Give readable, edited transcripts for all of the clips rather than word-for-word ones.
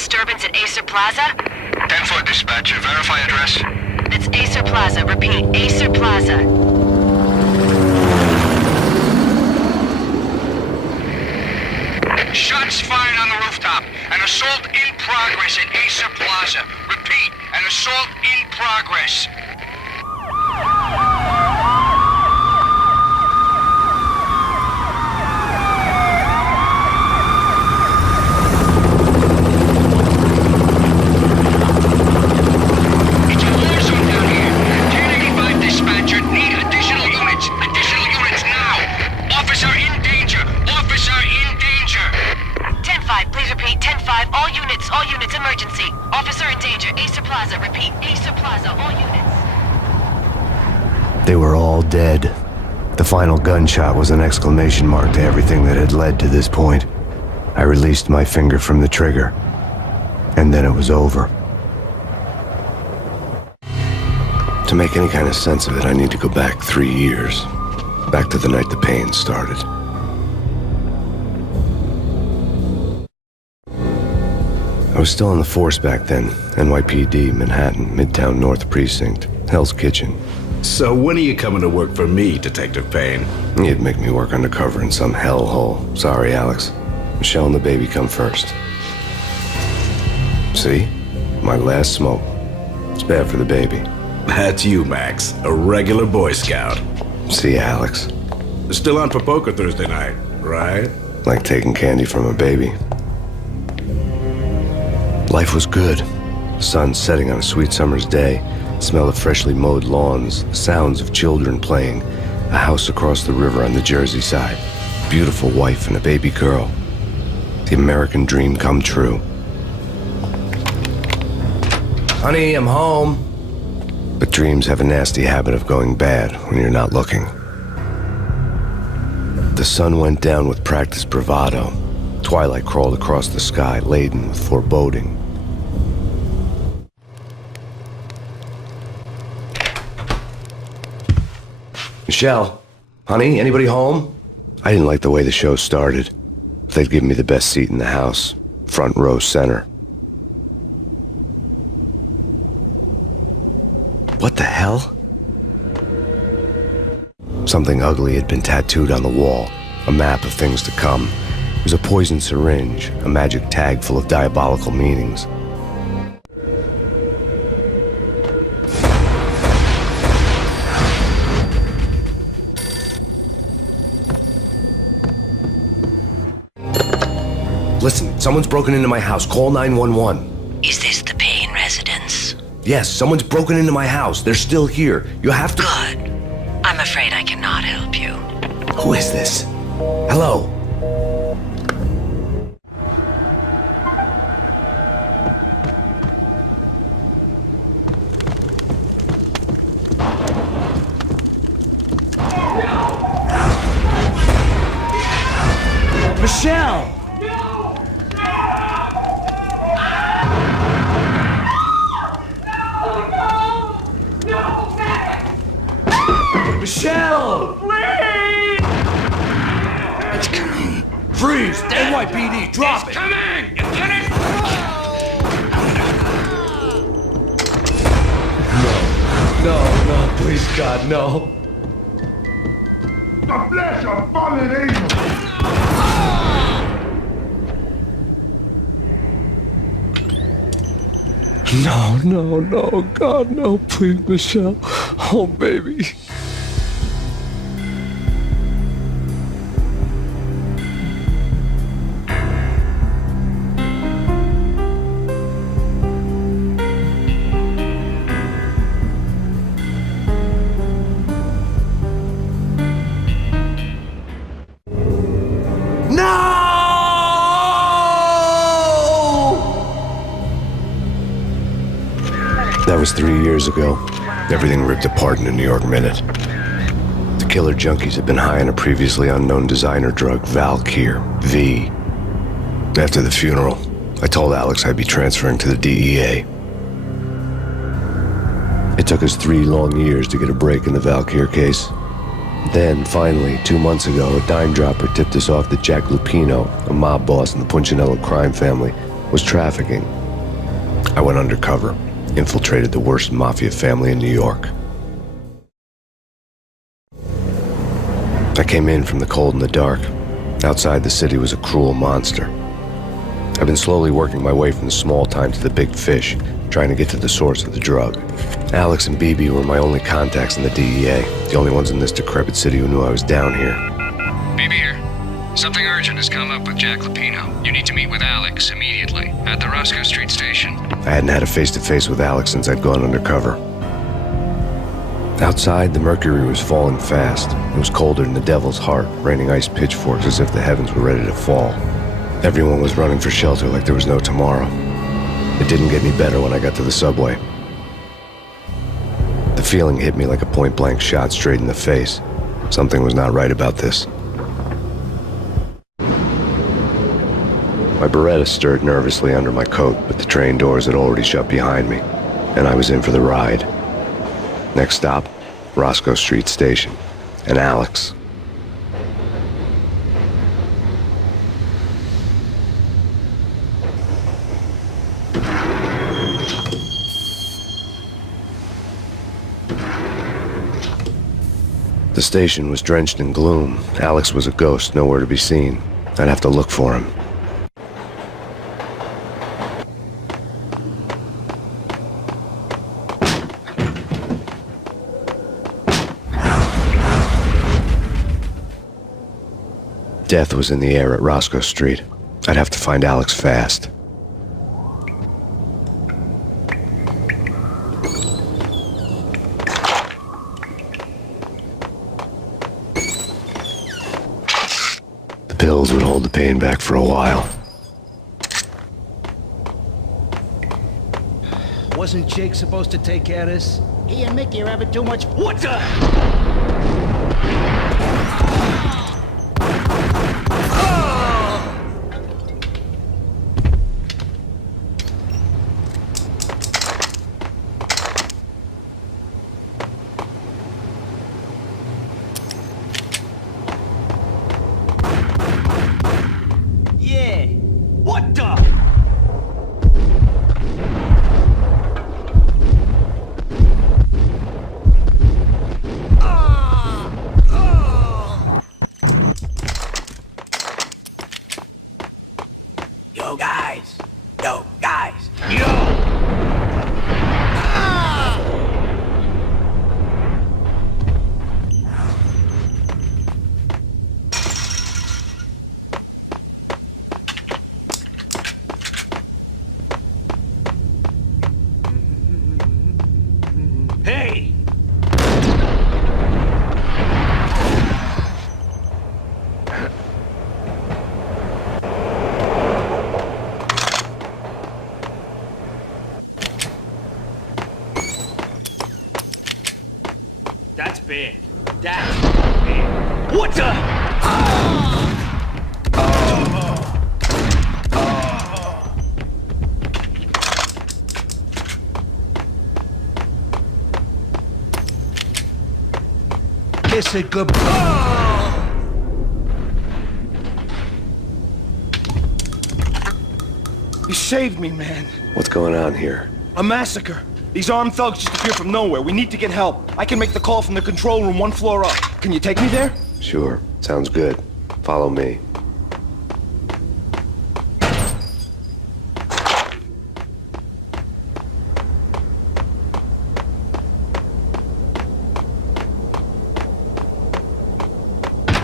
disturbance at Acer Plaza? 10-4 dispatcher. Verify address. It's Acer Plaza. Repeat, Acer Plaza. Shots fired on the rooftop. An assault in progress at Acer Plaza. Repeat, an assault in progress. It's a war zone down here. 1085 dispatcher. Need additional units. Additional units now. Officer in danger. Officer in danger. 10-5, please repeat. 10-5, all units, emergency. Officer in danger, Acer Plaza. Repeat, Acer Plaza, all units. They were all dead. The final gunshot was an exclamation mark to everything that had led to this point. I released my finger from the trigger, and then it was over. To make any kind of sense of it, I need to go back 3 years. Back to the night the Payne started. I was still on the force back then. NYPD, Manhattan, Midtown North Precinct, Hell's Kitchen. So when are you coming to work for me, Detective Payne? You'd make me work undercover in some hellhole. Sorry, Alex. Michelle and the baby come first. See? My last smoke. It's bad for the baby. That's you, Max. A regular Boy Scout. See, Alex. Still on for poker Thursday night, right? Like taking candy from a baby. Life was good. Sun setting on a sweet summer's day. Smell of freshly mowed lawns. Sounds of children playing. A house across the river on the Jersey side. Beautiful wife and a baby girl. The American dream come true. Honey, I'm home. But dreams have a nasty habit of going bad when you're not looking. The sun went down with practiced bravado. Twilight crawled across the sky, laden with foreboding. Michelle, honey, anybody home? I didn't like the way the show started. They'd give me the best seat in the house, front row center. What the hell? Something ugly had been tattooed on the wall, a map of things to come. It was a poison syringe, a magic tag full of diabolical meanings. Listen, someone's broken into my house. Call 911. Is this the Payne residence? Yes, someone's broken into my house. They're still here. You have to... Good. I'm afraid I cannot help you. Who is this? Hello? Michelle! Michelle! Please! It's coming. Freeze! NYPD, drop it! Coming! You get it? No, please, God, no. The flesh of fallen angels! No, God, no, please, Michelle. Oh, baby. That was 3 years ago. Everything ripped apart in a New York minute. The killer junkies had been high on a previously unknown designer drug, Valkyr, V. After the funeral, I told Alex I'd be transferring to the DEA. It took us 3 long years to get a break in the Valkyr case. Then, finally, 2 months ago, a dime dropper tipped us off that Jack Lupino, a mob boss in the Punchinello crime family, was trafficking. I went undercover, infiltrated the worst mafia family in New York. I came in from the cold and the dark. Outside the city was a cruel monster. I've been slowly working my way from the small time to the big fish, trying to get to the source of the drug. Alex and BB were my only contacts in the DEA, the only ones in this decrepit city who knew I was down here. BB here. Something urgent has come up with Jack Lupino. You need to meet with Alex immediately at the Roscoe Street station. I hadn't had a face-to-face with Alex since I'd gone undercover. Outside, the mercury was falling fast. It was colder than the devil's heart, raining ice pitchforks as if the heavens were ready to fall. Everyone was running for shelter like there was no tomorrow. It didn't get any better when I got to the subway. The feeling hit me like a point-blank shot straight in the face. Something was not right about this. My Beretta stirred nervously under my coat, but the train doors had already shut behind me, and I was in for the ride. Next stop, Roscoe Street Station, and Alex. The station was drenched in gloom. Alex was a ghost, nowhere to be seen. I'd have to look for him. Death was in the air at Roscoe Street. I'd have to find Alex fast. The pills would hold the pain back for a while. Wasn't Jake supposed to take care of this? He and Mickey are having too much. What the? Yeah. What the? Yo, guys! Yo, guys! Yo! Hey! That's bad. That's bad. What the? Kiss it goodbye. You saved me, man. What's going on here? A massacre. These armed thugs just appeared from nowhere. We need to get help. I can make the call from the control room 1 floor up. Can you take me there? Sure, sounds good. Follow me.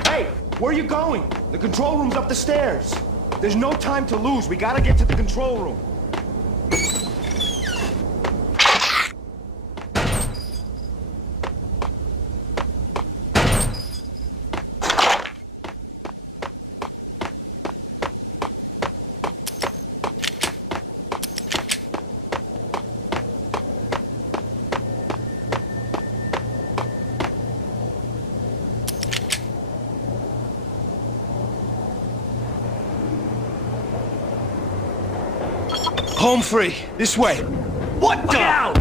Hey, where are you going? The control room's up the stairs. There's no time to lose. We gotta get to the control room. Home free. This way. What the? Look out!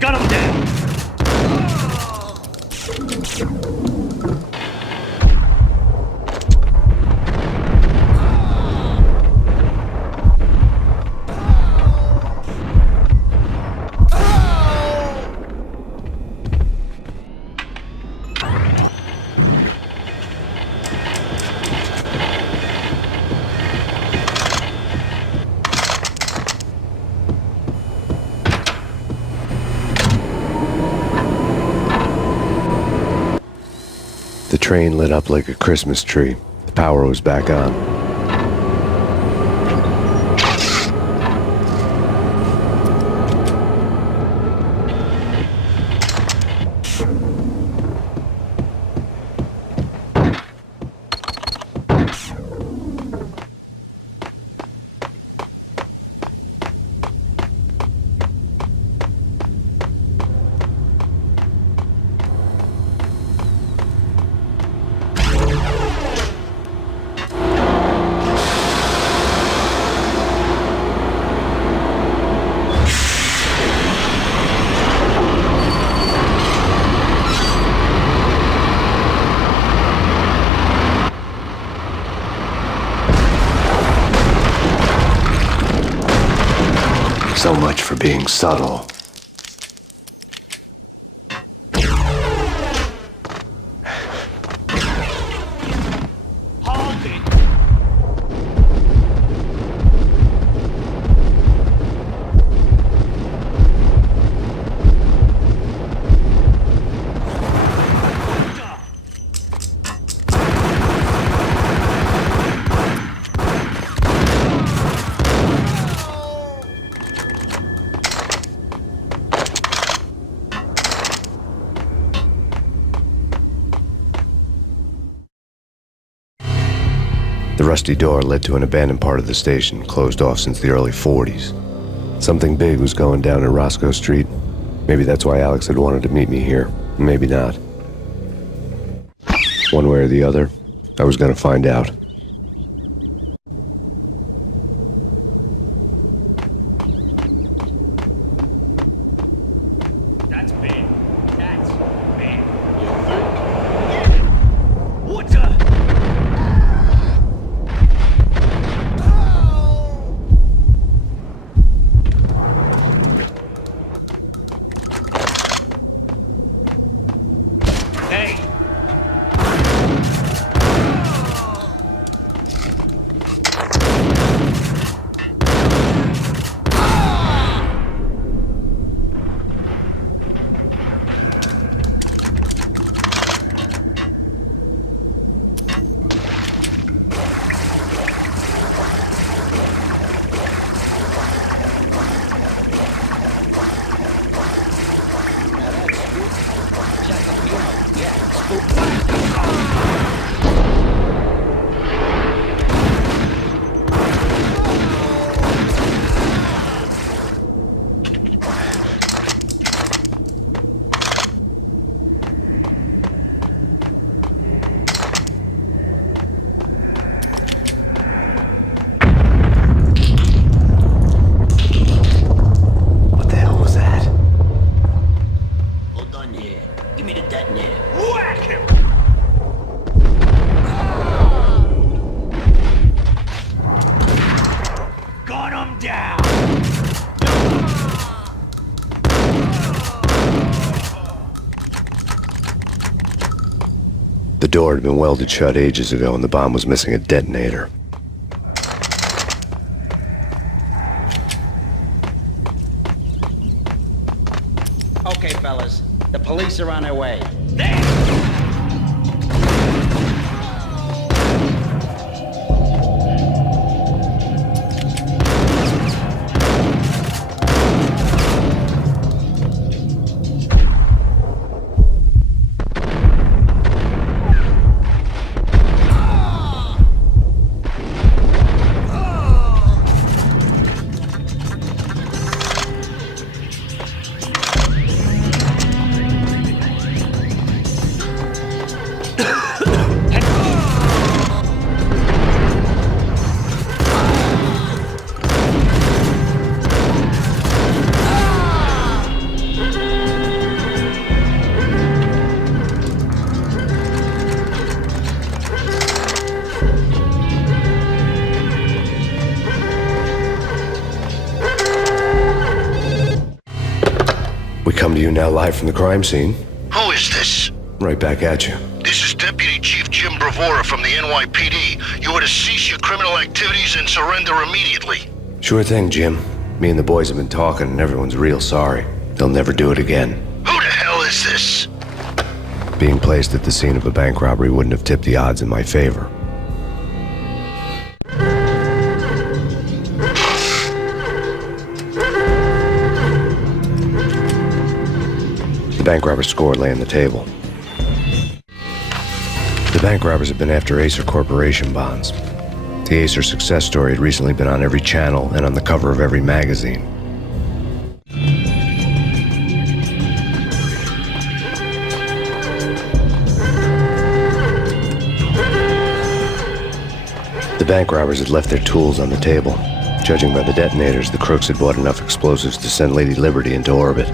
Got train lit up like a Christmas tree. The power was back on. So much for being subtle. Hold it! The rusty door led to an abandoned part of the station, closed off since the early 40s. Something big was going down at Roscoe Street. Maybe that's why Alex had wanted to meet me here. Maybe not. One way or the other, I was gonna find out. That's bad. That's bad. You think? What the? Hey! What the hell was that? Hold on here. Give me the detonator. Whack him! Gun him down! The door had been welded shut ages ago and the bomb was missing a detonator. Okay, fellas. The police are on their way. We come to you now live from the crime scene. Who is this? Right back at you. This is Deputy Chief Jim Bravura from the NYPD. You are to cease your criminal activities and surrender immediately. Sure thing, Jim. Me and the boys have been talking and everyone's real sorry. They'll never do it again. Who the hell is this? Being placed at the scene of a bank robbery wouldn't have tipped the odds in my favor. The bank robber's score lay on the table. The bank robbers had been after Acer Corporation bonds. The Acer success story had recently been on every channel and on the cover of every magazine. The bank robbers had left their tools on the table. Judging by the detonators, the crooks had bought enough explosives to send Lady Liberty into orbit.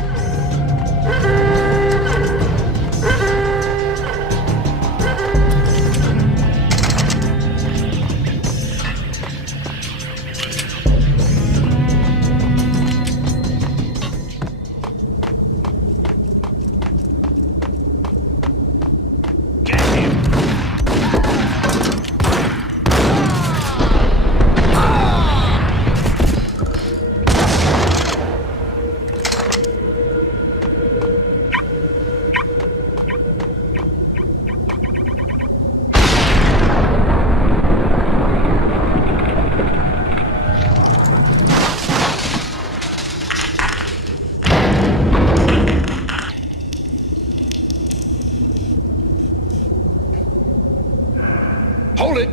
Hold it!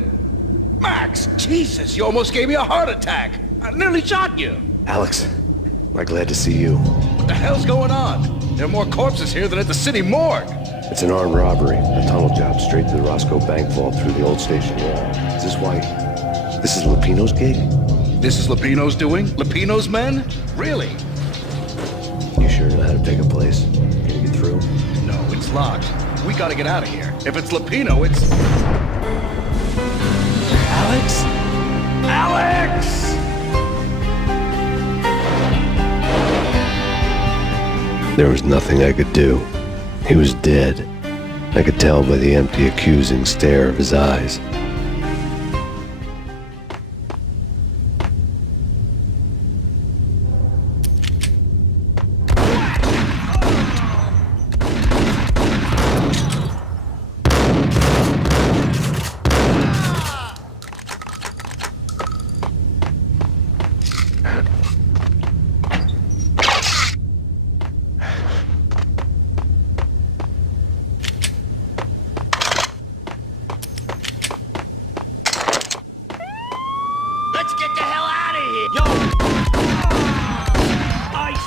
Max! Jesus, you almost gave me a heart attack! I nearly shot you! Alex, I'm glad to see you. What the hell's going on? There are more corpses here than at the city morgue! It's an armed robbery, a tunnel job straight to the Roscoe Bank vault through the old station wall. Is this why... this is Lupino's gig? This is Lupino's doing? Lupino's men? Really? You sure know how to take a place? Can you get through? No, it's locked. We gotta get out of here. If it's Lupino, it's... Alex? Alex! There was nothing I could do. He was dead. I could tell by the empty, accusing stare of his eyes. Let's get the hell out of here! Yo! Ice!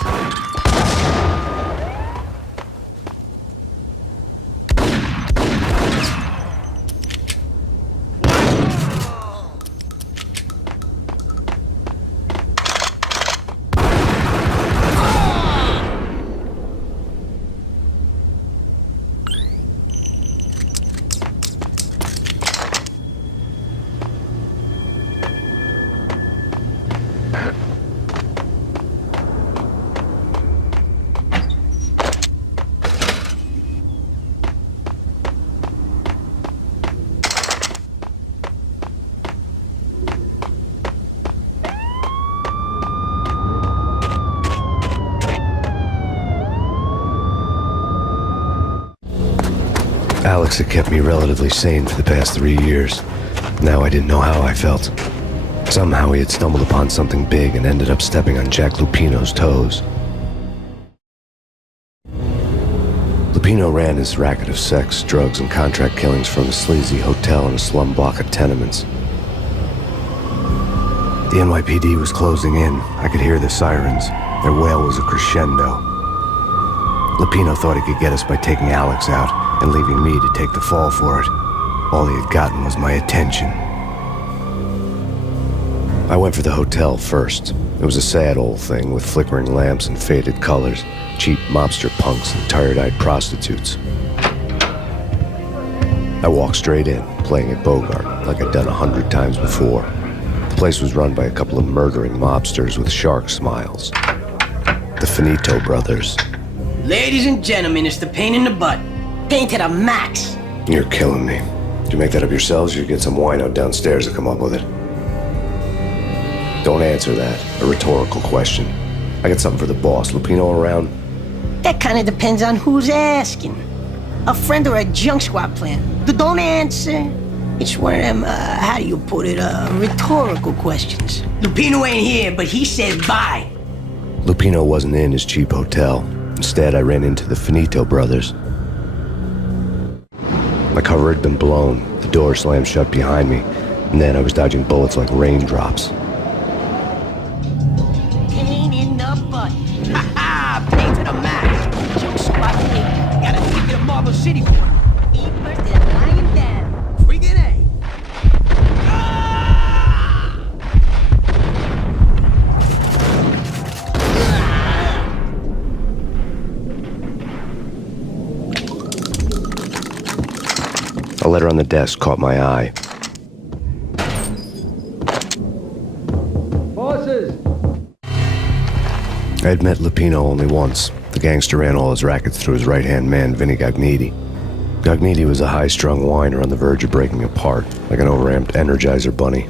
Alex had kept me relatively sane for the past 3 years. Now I didn't know how I felt. Somehow he had stumbled upon something big and ended up stepping on Jack Lupino's toes. Lupino ran his racket of sex, drugs, and contract killings from a sleazy hotel in a slum block of tenements. The NYPD was closing in. I could hear the sirens. Their wail was a crescendo. Lupino thought he could get us by taking Alex out and leaving me to take the fall for it. All he had gotten was my attention. I went for the hotel first. It was a sad old thing with flickering lamps and faded colors, cheap mobster punks and tired-eyed prostitutes. I walked straight in, playing at Bogart, like I'd done 100 times before. The place was run by a couple of murdering mobsters with shark smiles. The Finito brothers. Ladies and gentlemen, it's the pain in the butt. Pain to the max. You're killing me. Did you make that up yourselves, or you get some wino downstairs to come up with it? Don't answer that. A rhetorical question. I got something for the boss. Lupino around? That kind of depends on who's asking. A friend or a junk squad plan? Don't answer. It's one of them, how do you put it, rhetorical questions. Lupino ain't here, but he said bye. Lupino wasn't in his cheap hotel. Instead, I ran into the Finito brothers. My cover had been blown. The door slammed shut behind me, and then I was dodging bullets like raindrops. Payne in the butt. Ha ha! Payne to the max. Junk squad thing. Got a ticket to Marble City for him. Eat first and lying down. Friggin' A. A letter on the desk caught my eye. Bosses! I had met Lupino only once. The gangster ran all his rackets through his right-hand man, Vinny Gagniti. Gagniti was a high-strung whiner on the verge of breaking apart, like an overamped Energizer bunny.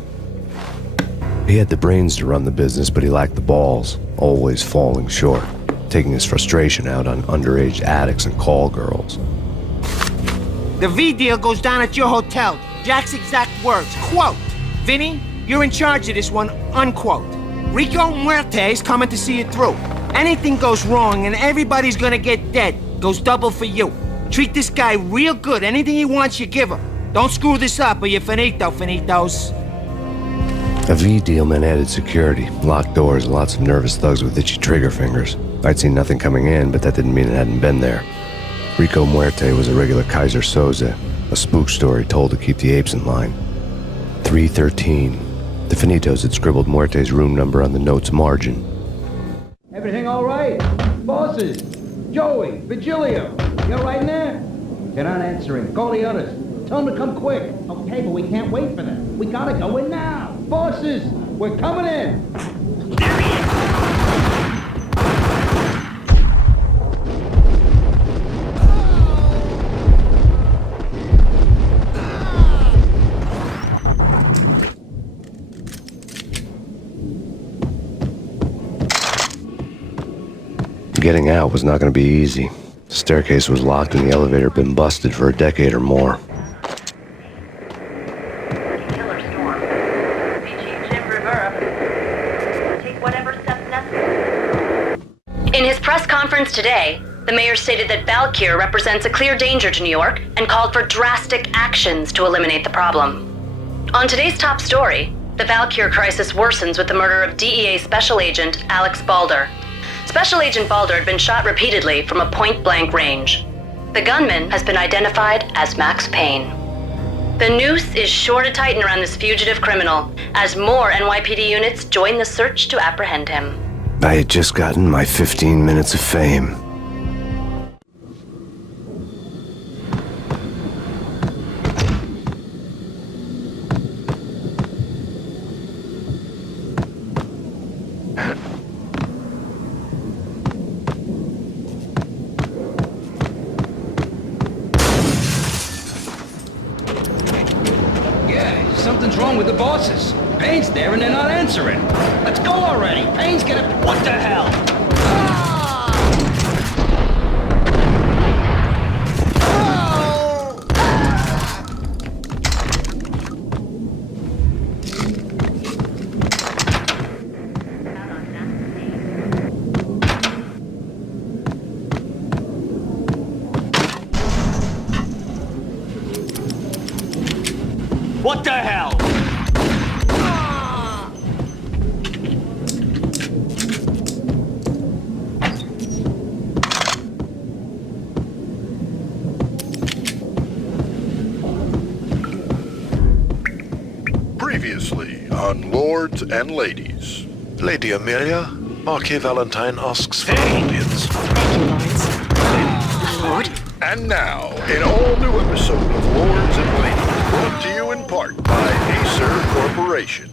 He had the brains to run the business, but he lacked the balls, always falling short, taking his frustration out on underage addicts and call girls. The V deal goes down at your hotel. Jack's exact words, quote, "Vinny, you're in charge of this one," unquote. Rico Muerte's coming to see it through. Anything goes wrong and everybody's gonna get dead, goes double for you. Treat this guy real good. Anything he wants, you give him. Don't screw this up or you're finito, finitos. A V deal meant added security, locked doors, and lots of nervous thugs with itchy trigger fingers. I'd seen nothing coming in, but that didn't mean it hadn't been there. Rico Muerte was a regular Kaiser Soze, a spook story told to keep the apes in line. 313. The Finitos had scribbled Muerte's room number on the note's margin. Everything all right? Bosses! Joey! Vigilio! You all right in there? They're not answering. Call the others. Tell them to come quick. Okay, but we can't wait for them. We gotta go in now. Bosses! We're coming in! Getting out was not going to be easy. The staircase was locked and the elevator had been busted for a decade or more. Killer storm. VG Jim Rivera. Take whatever steps necessary. In his press conference today, the mayor stated that Valkyr represents a clear danger to New York and called for drastic actions to eliminate the problem. On today's top story, the Valkyr crisis worsens with the murder of DEA Special Agent Alex Balder. Special Agent Balder had been shot repeatedly from a point-blank range. The gunman has been identified as Max Payne. The noose is sure to tighten around this fugitive criminal as more NYPD units join the search to apprehend him. I had just gotten my 15 minutes of fame. Something's wrong with the bosses. Payne's there and they're not answering. Let's go already. Payne's gonna... What the hell? What the hell? Previously on Lords and Ladies. Lady Amelia, Marquis Valentine asks for Hey! audience. Thank you, Lawrence. My lord? And now, an all-new episode of Lords and Ladies, brought to you in part by Acer Corporation.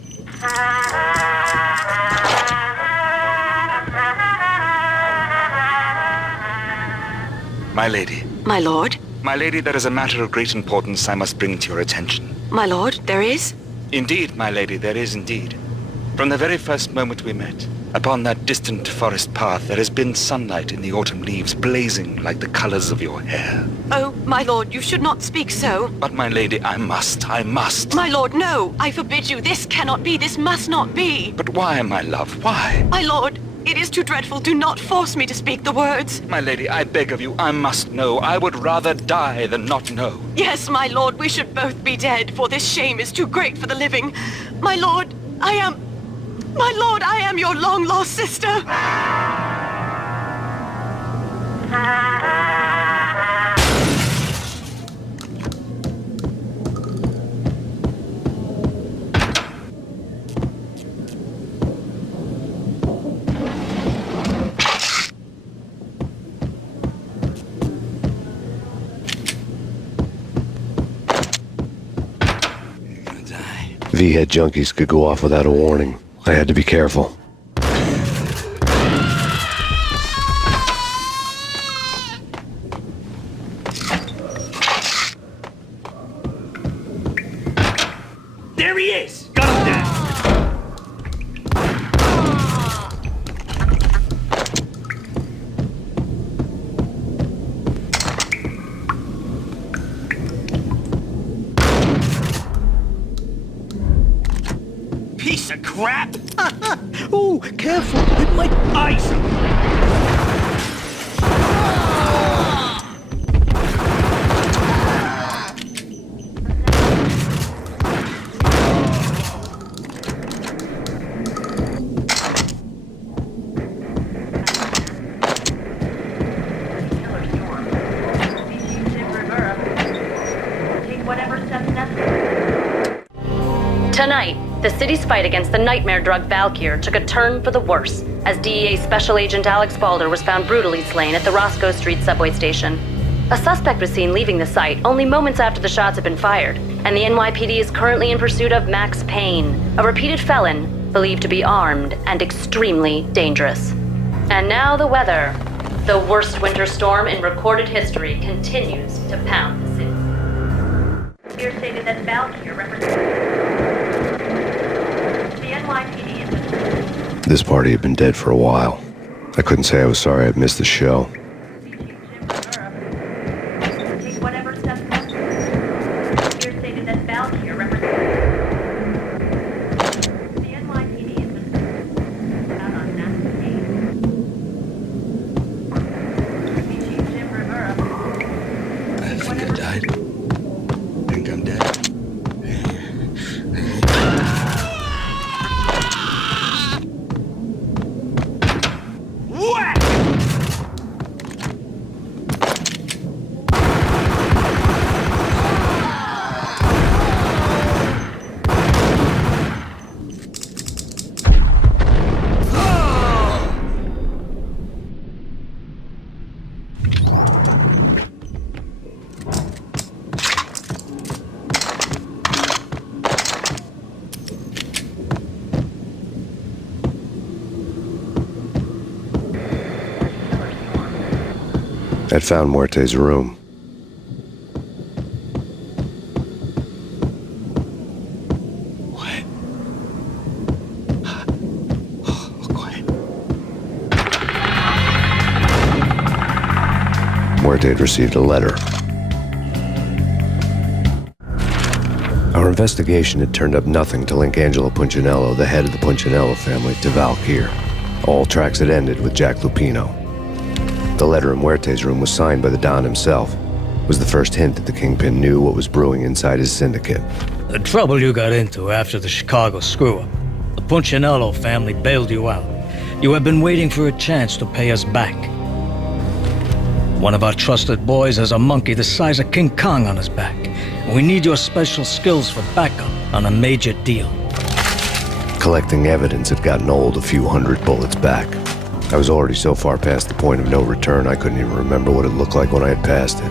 My lady. My lord? My lady, there is a matter of great importance I must bring to your attention. My lord, there is? Indeed, my lady, there is indeed. From the very first moment we met, Upon that distant forest path, there has been sunlight in the autumn leaves, blazing like the colors of your hair. Oh, my lord, you should not speak so. But, my lady, I must. My lord, no! I forbid you. This cannot be. This must not be. But why, my love, why? My lord, it is too dreadful. Do not force me to speak the words. My lady, I beg of you, I must know. I would rather die than not know. Yes, my lord, we should both be dead, for this shame is too great for the living. My lord, I am your long-lost sister. V-head junkies could go off without a warning. I had to be careful. There he is! Got him down! Piece of crap! Ooh, careful, it might Ice him! Tonight, the city's fight against the nightmare drug Valkyr took a turn for the worse, as DEA Special Agent Alex Balder was found brutally slain at the Roscoe Street subway station. A suspect was seen leaving the site only moments after the shots had been fired, and the NYPD is currently in pursuit of Max Payne, a repeated felon believed to be armed and extremely dangerous. And now the weather. The worst winter storm in recorded history continues to pound the city. Here stated that Valkyr represents the NYPD is... This party had been dead for a while. I couldn't say I was sorry I'd missed the show. Take whatever steps necessary. Here stated that Valkyr represents the NYPD is out on Max Payne. Chief Jim Rivera. I think I died. I think I'm dead. I'd found Muerte's room. What? Oh, quiet. Muerte had received a letter. Our investigation had turned up nothing to link Angelo Punchinello, the head of the Punchinello family, to Valkyr. All tracks had ended with Jack Lupino. The letter in Muerte's room was signed by the Don himself. It was the first hint that the Kingpin knew what was brewing inside his syndicate. The trouble you got into after the Chicago screw-up. The Punchinello family bailed you out. You have been waiting for a chance to pay us back. One of our trusted boys has a monkey the size of King Kong on his back. We need your special skills for backup on a major deal. Collecting evidence had gotten old a few hundred bullets back. I was already so far past the point of no return, I couldn't even remember what it looked like when I had passed it.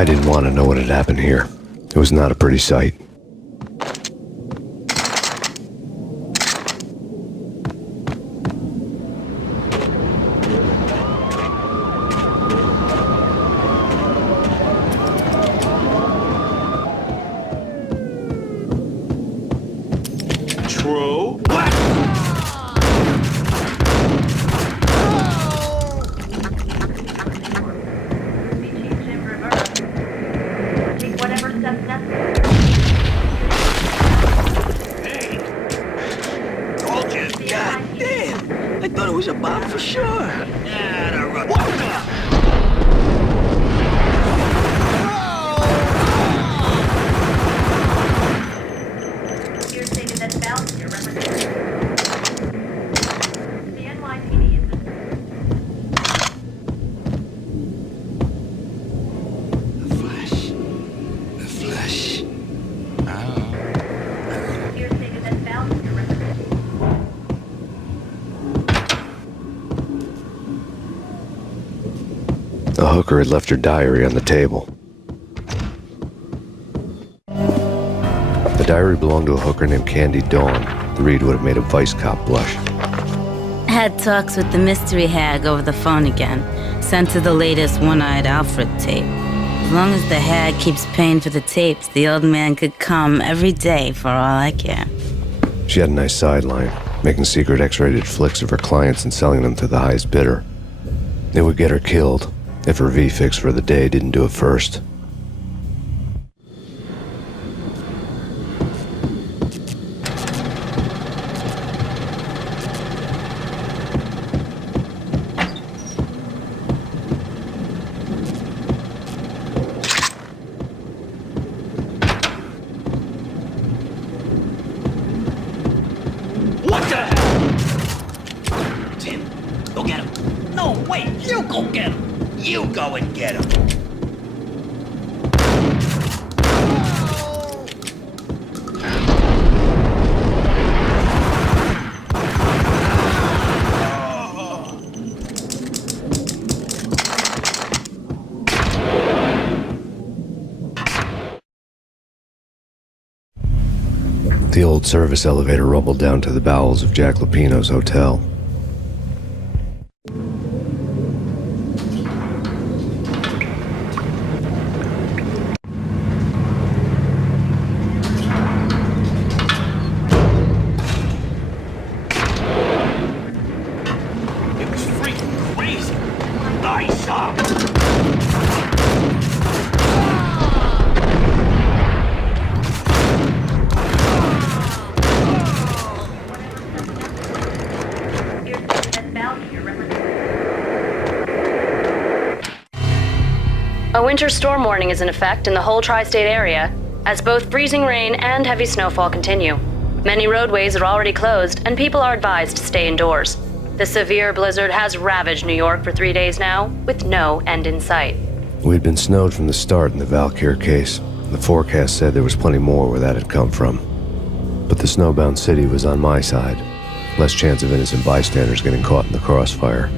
I didn't want to know what had happened here. It was not a pretty sight. True. Jim Rivera. Take whatever steps necessary. Told you. God damn! I thought it was a bomb for sure. What the? Here stated that Valkyr represents the NYPD is The flesh. Oh. here stated that Valkyr represents The hooker had left her diary on the table. The diary belonged to a hooker named Candy Dawn. The read would have made a vice cop blush. Had talks with the mystery hag over the phone again. Sent her the latest one-eyed Alfred tape. As long as the hag keeps paying for the tapes, the old man could come every day for all I care. She had a nice sideline, making secret X-rated flicks of her clients and selling them to the highest bidder. It would get her killed if her V-fix for the day didn't do it first. What the hell? Tim, go get him. No, wait, you go get him. You go and get him. The old service elevator rumbled down to the bowels of Jack Lupino's hotel. It was freaking crazy. Nice up. here stated that Valkyr represents. A winter storm warning is in effect in the whole tri-state area, as both freezing rain and heavy snowfall continue. Many roadways are already closed, and people are advised to stay indoors. The severe blizzard has ravaged New York for 3 days now, with no end in sight. We'd been snowed from the start in the Valkyr case. The forecast said there was plenty more where that had come from. But the snowbound city was on my side. Less chance of innocent bystanders getting caught in the crossfire.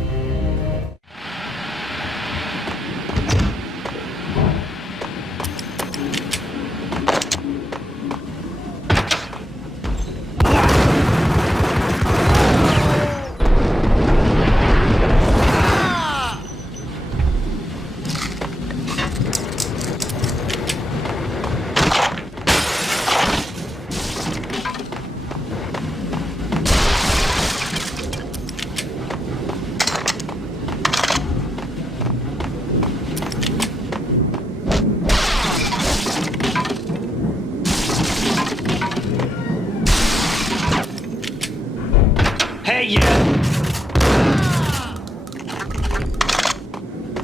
Hey, yeah.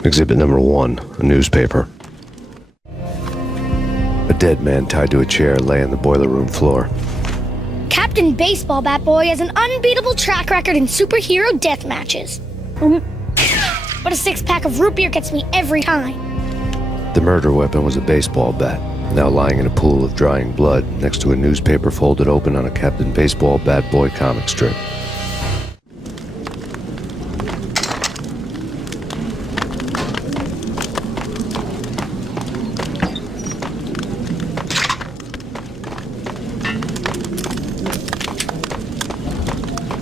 Exhibit number 1, a newspaper. A dead man tied to a chair lay on the boiler room floor. Captain Baseball Bat Boy has an unbeatable track record in superhero death matches. But a 6-pack of root beer gets me every time. The murder weapon was a baseball bat, now lying in a pool of drying blood next to a newspaper folded open on a Captain Baseball Bat Boy comic strip.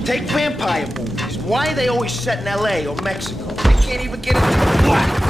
Take vampire movies. Why are they always set in L.A. or Mexico? They can't even get into the black.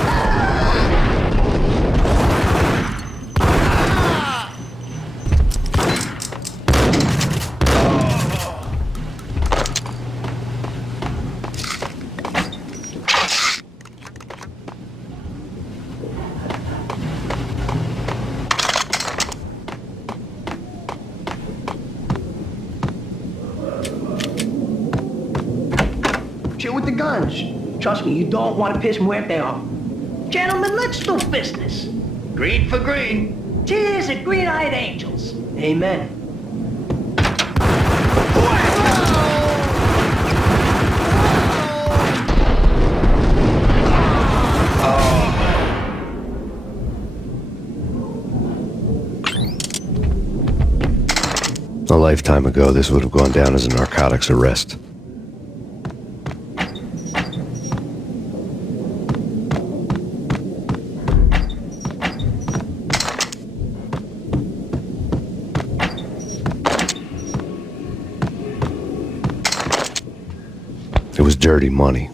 Chill with the guns. Trust me, you don't want to piss Muerte off. Gentlemen, let's do business. Green for green. Cheers at green-eyed angels. Amen. A lifetime ago, this would have gone down as a narcotics arrest. It was dirty money.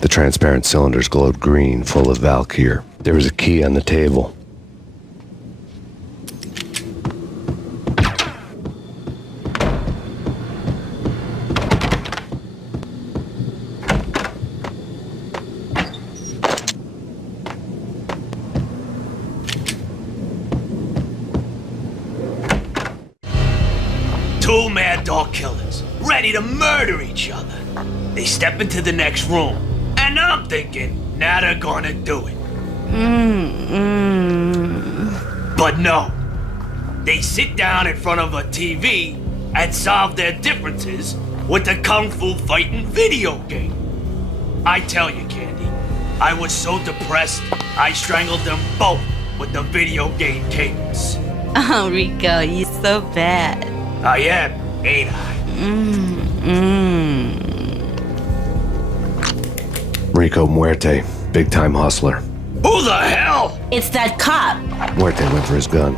The transparent cylinders glowed green, full of Valkyr. There was a key on the table. Two mad dog killers, ready to murder each other. They step into the next room, and I'm thinking, now they're gonna do it. But no. They sit down in front of a TV and solve their differences with the Kung Fu fighting video game. I tell you, Candy, I was so depressed, I strangled them both with the video game cables. Oh, Rico, you're so bad. I am, ain't I? Rico Muerte, big-time hustler. Who the hell? It's that cop. Muerte went for his gun.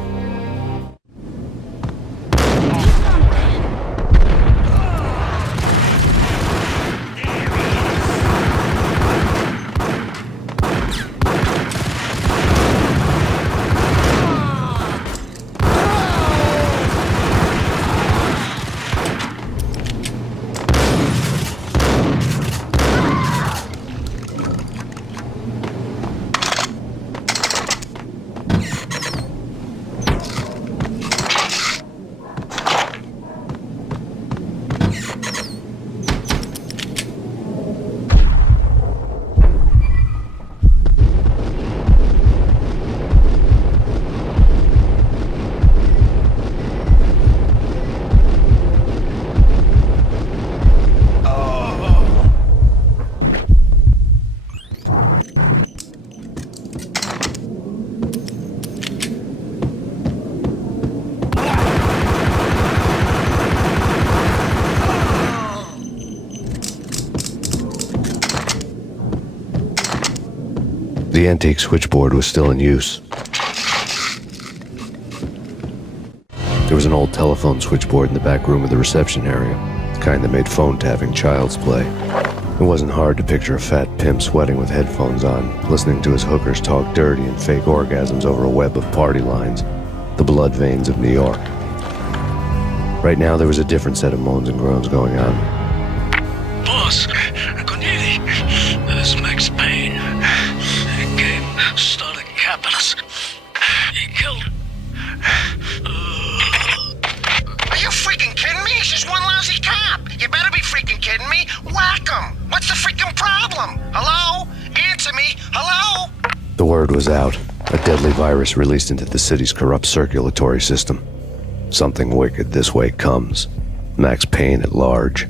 The antique switchboard was still in use. There was an old telephone switchboard in the back room of the reception area, the kind that made phone tapping child's play. It wasn't hard to picture a fat pimp sweating with headphones on, listening to his hookers talk dirty and fake orgasms over a web of party lines, the blood veins of New York. Right now, there was a different set of moans and groans going on. Boss, Cornelia, this is Max Payne. The game started capitalist. He killed her. Are you freaking kidding me? He's just one lousy cop. You better be freaking kidding me. Whack him. What's the freaking problem? Hello? Answer me. Hello? The word was out. A deadly virus released into the city's corrupt circulatory system. Something wicked this way comes. Max Payne at large.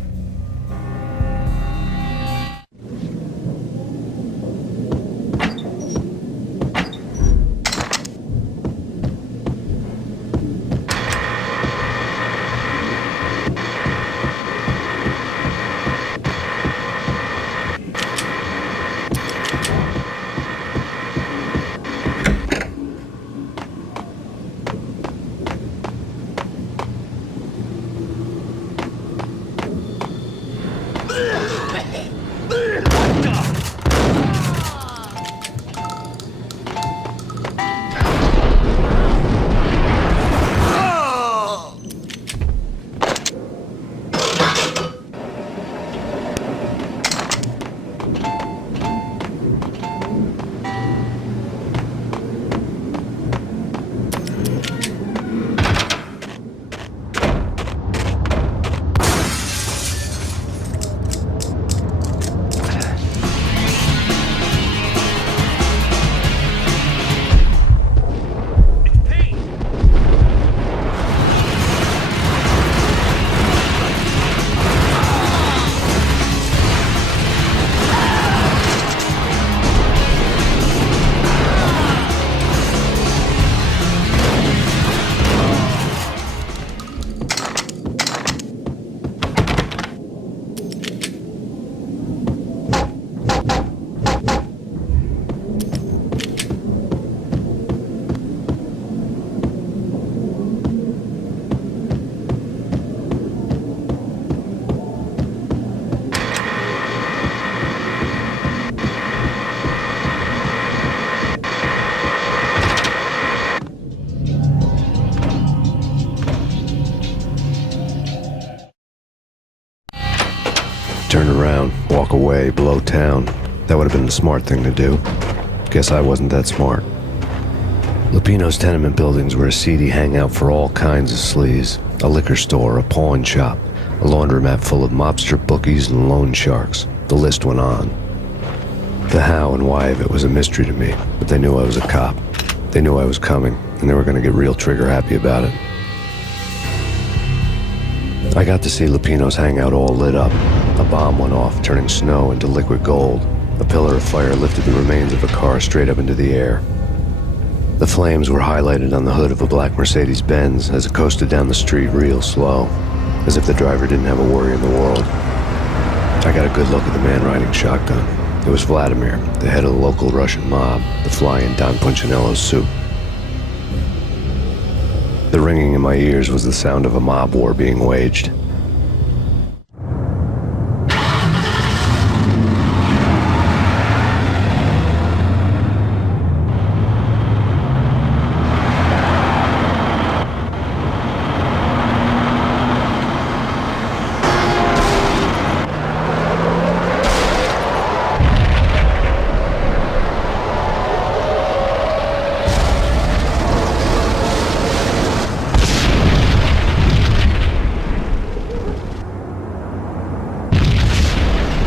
turn around, walk away, blow town. That would have been the smart thing to do. Guess I wasn't that smart. Lupino's tenement buildings were a seedy hangout for all kinds of sleaze. A liquor store, a pawn shop, a laundromat full of mobster bookies and loan sharks. The list went on. The how and why of it was a mystery to me, but they knew I was a cop. They knew I was coming, and they were going to get real trigger happy about it. I got to see Lupino's hangout all lit up. A bomb went off, turning snow into liquid gold. A pillar of fire lifted the remains of a car straight up into the air. The flames were highlighted on the hood of a black Mercedes-Benz as it coasted down the street real slow, as if the driver didn't have a worry in the world. I got a good look at the man riding shotgun. It was Vladimir, the head of the local Russian mob, the fly in Don Punchinello's suit. The ringing in my ears was the sound of a mob war being waged.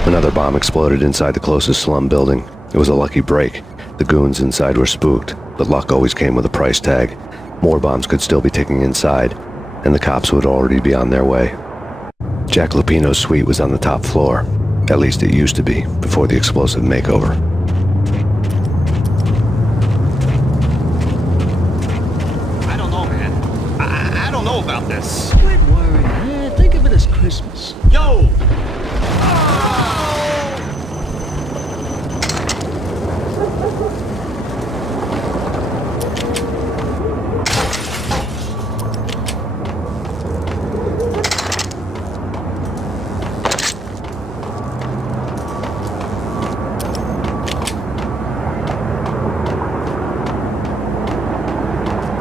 Another bomb exploded inside the closest slum building. It was a lucky break. The goons inside were spooked, but luck always came with a price tag. More bombs could still be ticking inside, and the cops would already be on their way. Jack Lupino's suite was on the top floor. At least it used to be, before the explosive makeover. I don't know, man. I don't know about this. Quit worrying, man. Think of it as Christmas. Yo!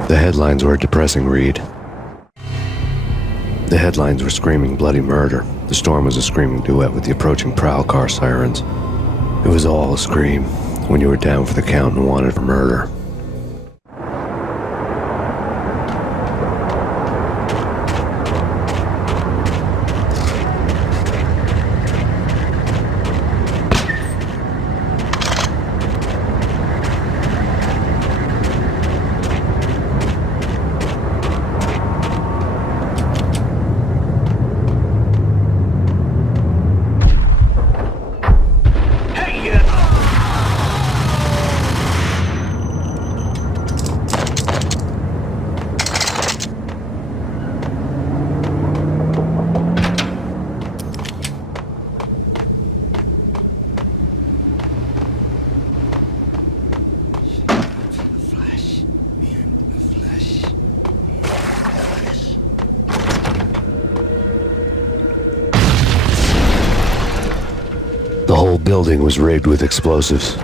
The headlines were a depressing read. The headlines were screaming bloody murder. The storm was a screaming duet with the approaching prowl car sirens. It was all a scream when you were down for the count and wanted for murder. The whole building was rigged with explosives.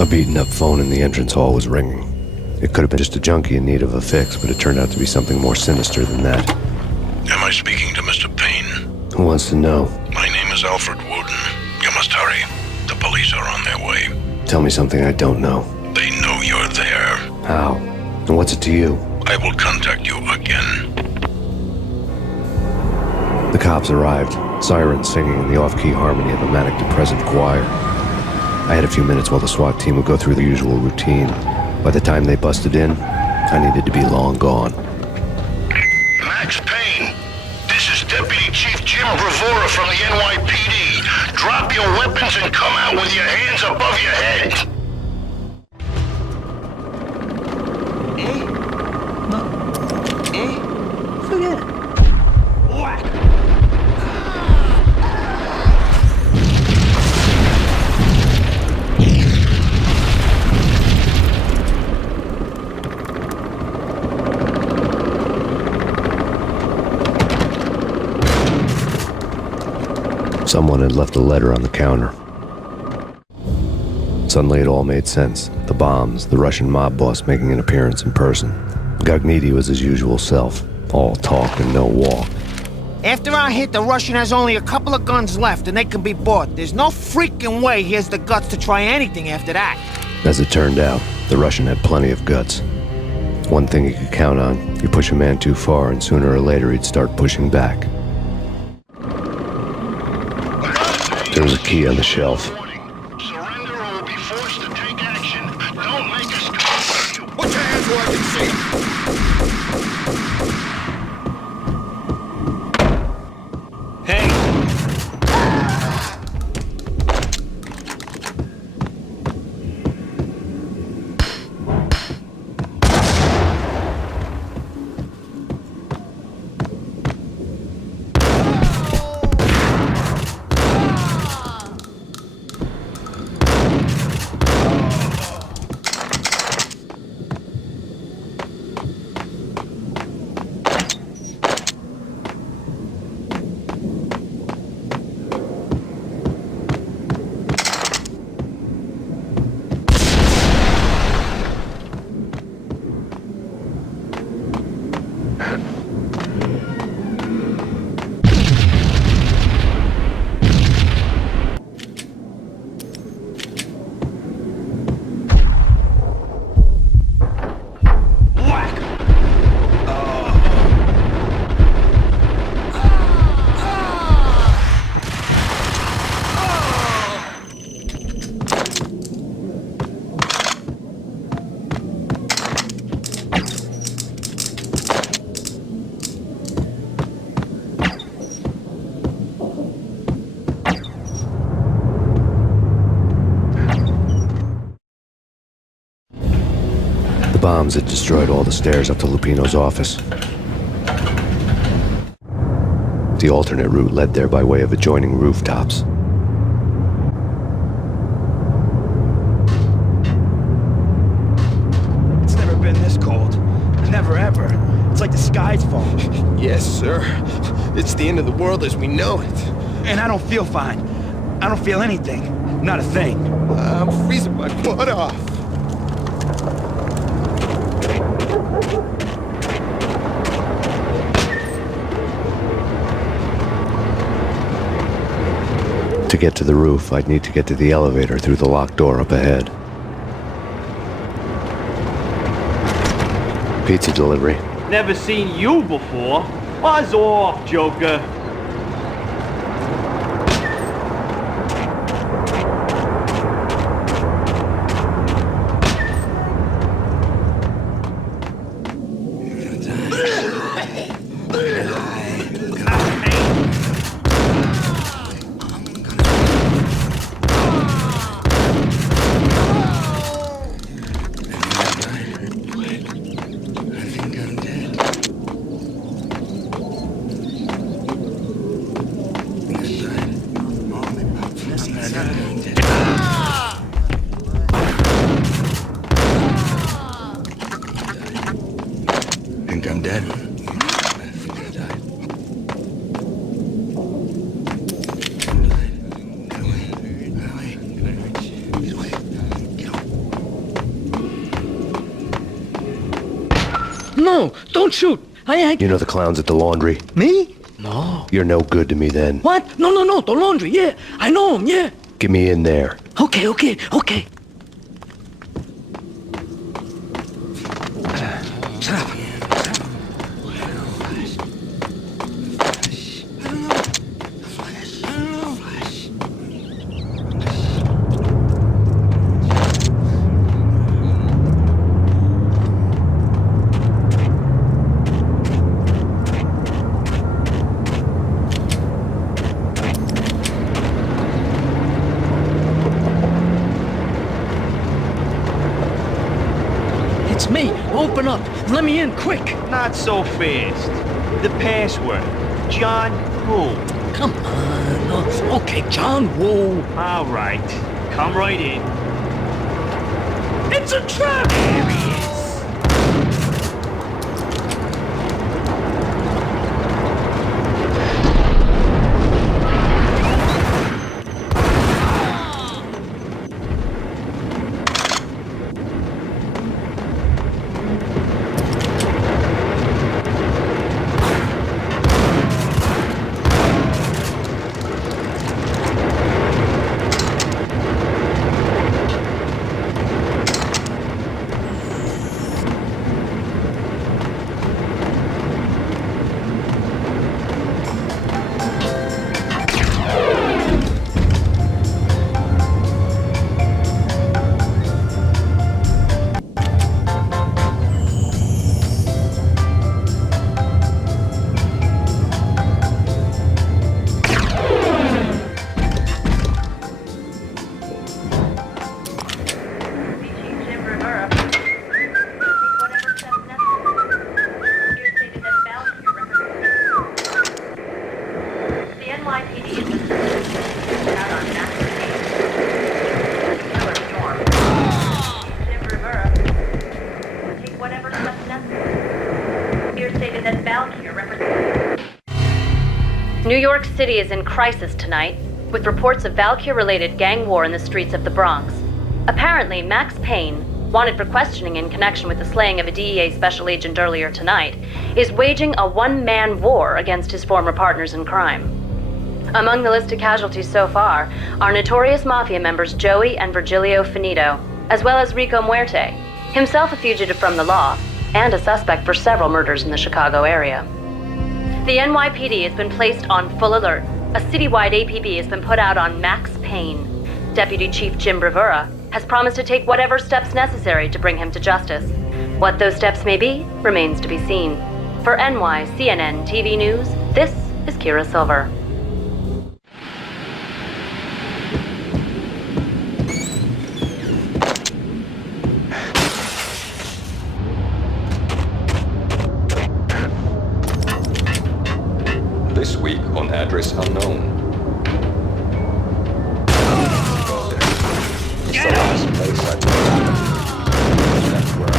A beaten-up phone in the entrance hall was ringing. It could have been just a junkie in need of a fix, but it turned out to be something more sinister than that. Am I speaking to Mr. Payne? Who wants to know? My name is Alfred Woden. must hurry. The police are on their way. Tell me something I don't know. They know you're there. How? And what's it to you? I will contact you again. The cops arrived, sirens singing in the off-key harmony of a manic-depressive choir. I had a few minutes while the SWAT team would go through the usual routine. By the time they busted in, I needed to be long gone. Max Payne, this is Deputy Chief Jim Bravura from the NYPD. Drop your weapons and come out with your hands above your head. Forget it. Whack! Someone had left a letter on the counter. Suddenly it all made sense. The bombs, the Russian mob boss making an appearance in person. Gagniti was his usual self. All talk and no walk. After our hit, the Russian has only a couple of guns left and they can be bought. There's no freaking way he has the guts to try anything after that. As it turned out, the Russian had plenty of guts. One thing you could count on, you push a man too far and sooner or later he'd start pushing back. There was a key on the shelf. Surrender or we'll be forced to take action. Don't make us go. Put your hands where I can see. Hey! The bombs had destroyed all the stairs up to Lupino's office. The alternate route led there by way of adjoining rooftops. It's never been this cold. Never ever. It's like the sky's falling. Yes, sir. It's the end of the world as we know it. And I don't feel fine. I don't feel anything. Not a thing. I'm freezing my butt off. To get to the roof, I'd need to get to the elevator through the locked door up ahead. Pizza delivery. Never seen you before. Buzz off, Joker. Think I'm dead. No, don't shoot. You know the clowns at the laundry? Me? No. You're no good to me then. What? No, the laundry, yeah. I know him, yeah. Get me in there. Okay. It's me. Open up. Let me in, quick. Not so fast. The password. John Woo. Come on. Okay, John Woo. All right. Come right in. It's a trap! There he is. New York City is in crisis tonight, with reports of Valkyr-related gang war in the streets of the Bronx. Apparently, Max Payne, wanted for questioning in connection with the slaying of a DEA special agent earlier tonight, is waging a one-man war against his former partners in crime. Among the listed casualties so far are notorious mafia members Joey and Virgilio Finito, as well as Rico Muerte, himself a fugitive from the law, and a suspect for several murders in the Chicago area. The NYPD has been placed on full alert. A citywide APB has been put out on Max Payne. Deputy Chief Jim Bravura has promised to take whatever steps necessary to bring him to justice. What those steps may be remains to be seen. For NYCNN TV News, this is Kira Silver. This week on Address Unknown. It's the last place I've been. That's where I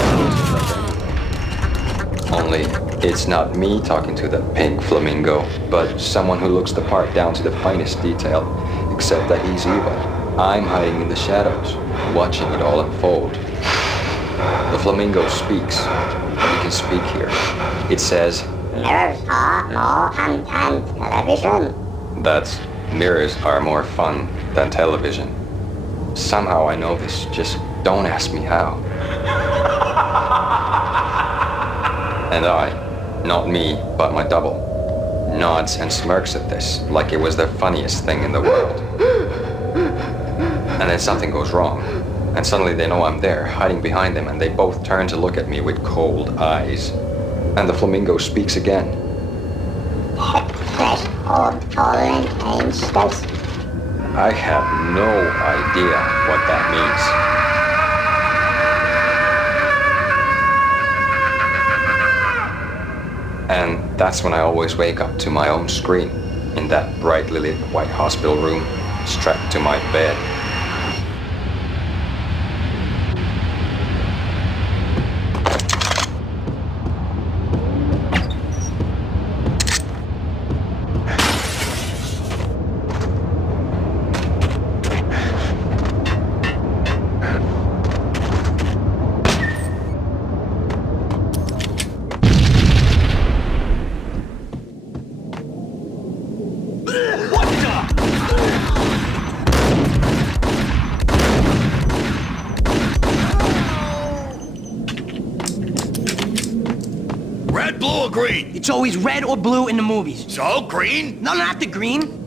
was. Only, it's not me talking to the pink flamingo, but someone who looks the part down to the finest detail, except that he's evil. I'm hiding in the shadows, watching it all unfold. The flamingo speaks. You can speak here. It says, "Mirrors are more fun than television." That's, mirrors are more fun than television. Somehow I know this, just don't ask me how. And I, not me, but my double, nods and smirks at this like it was the funniest thing in the world. And then something goes wrong, and suddenly they know I'm there, hiding behind them, and they both turn to look at me with cold eyes. And the flamingo speaks again. I have no idea what that means. And that's when I always wake up to my own screen, in that brightly lit white hospital room, strapped to my bed. green? It's always red or blue in the movies. So, green? No, not the green.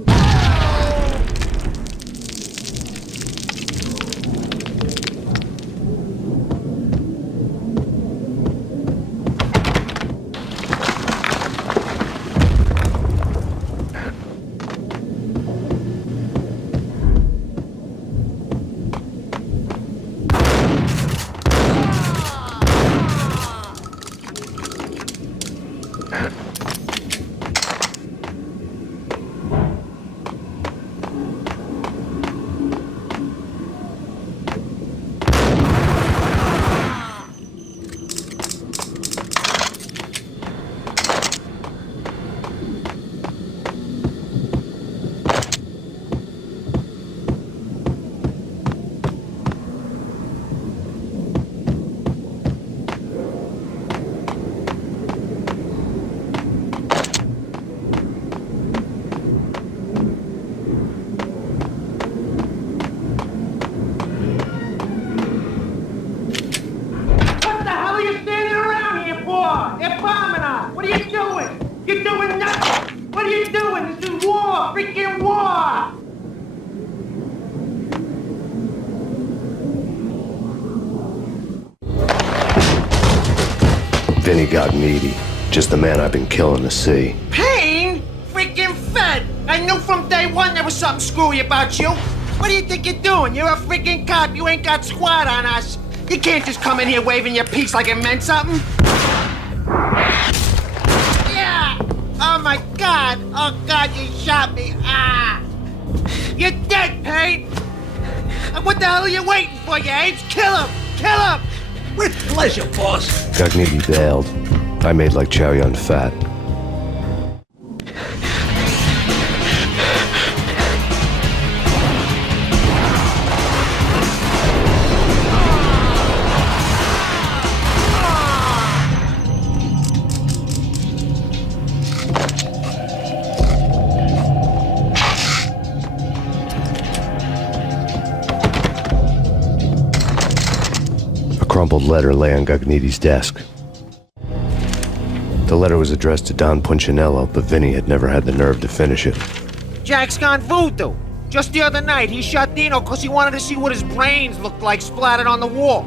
They're bombing us! What are you doing? You're doing nothing! What are you doing? This is war! Freaking war! Vinny Gognitti, just the man I've been killing to see. Payne? Freaking Fed! I knew from day one there was something screwy about you! What do you think you're doing? You're a freaking cop. You ain't got squad on us. You can't just come in here waving your piece like it meant something. Yeah! Oh my God! Oh God, you shot me! Ah! You're dead, Payne! And what the hell are you waiting for, you apes? Kill him! Kill him! With pleasure, boss. Gognitti bailed. I made like Chow Yun Fat. A crumpled letter lay on Gognitti's desk. The letter was addressed to Don Punchinello, but Vinny had never had the nerve to finish it. Jack's gone voodoo. Just the other night, he shot Dino because he wanted to see what his brains looked like splattered on the wall.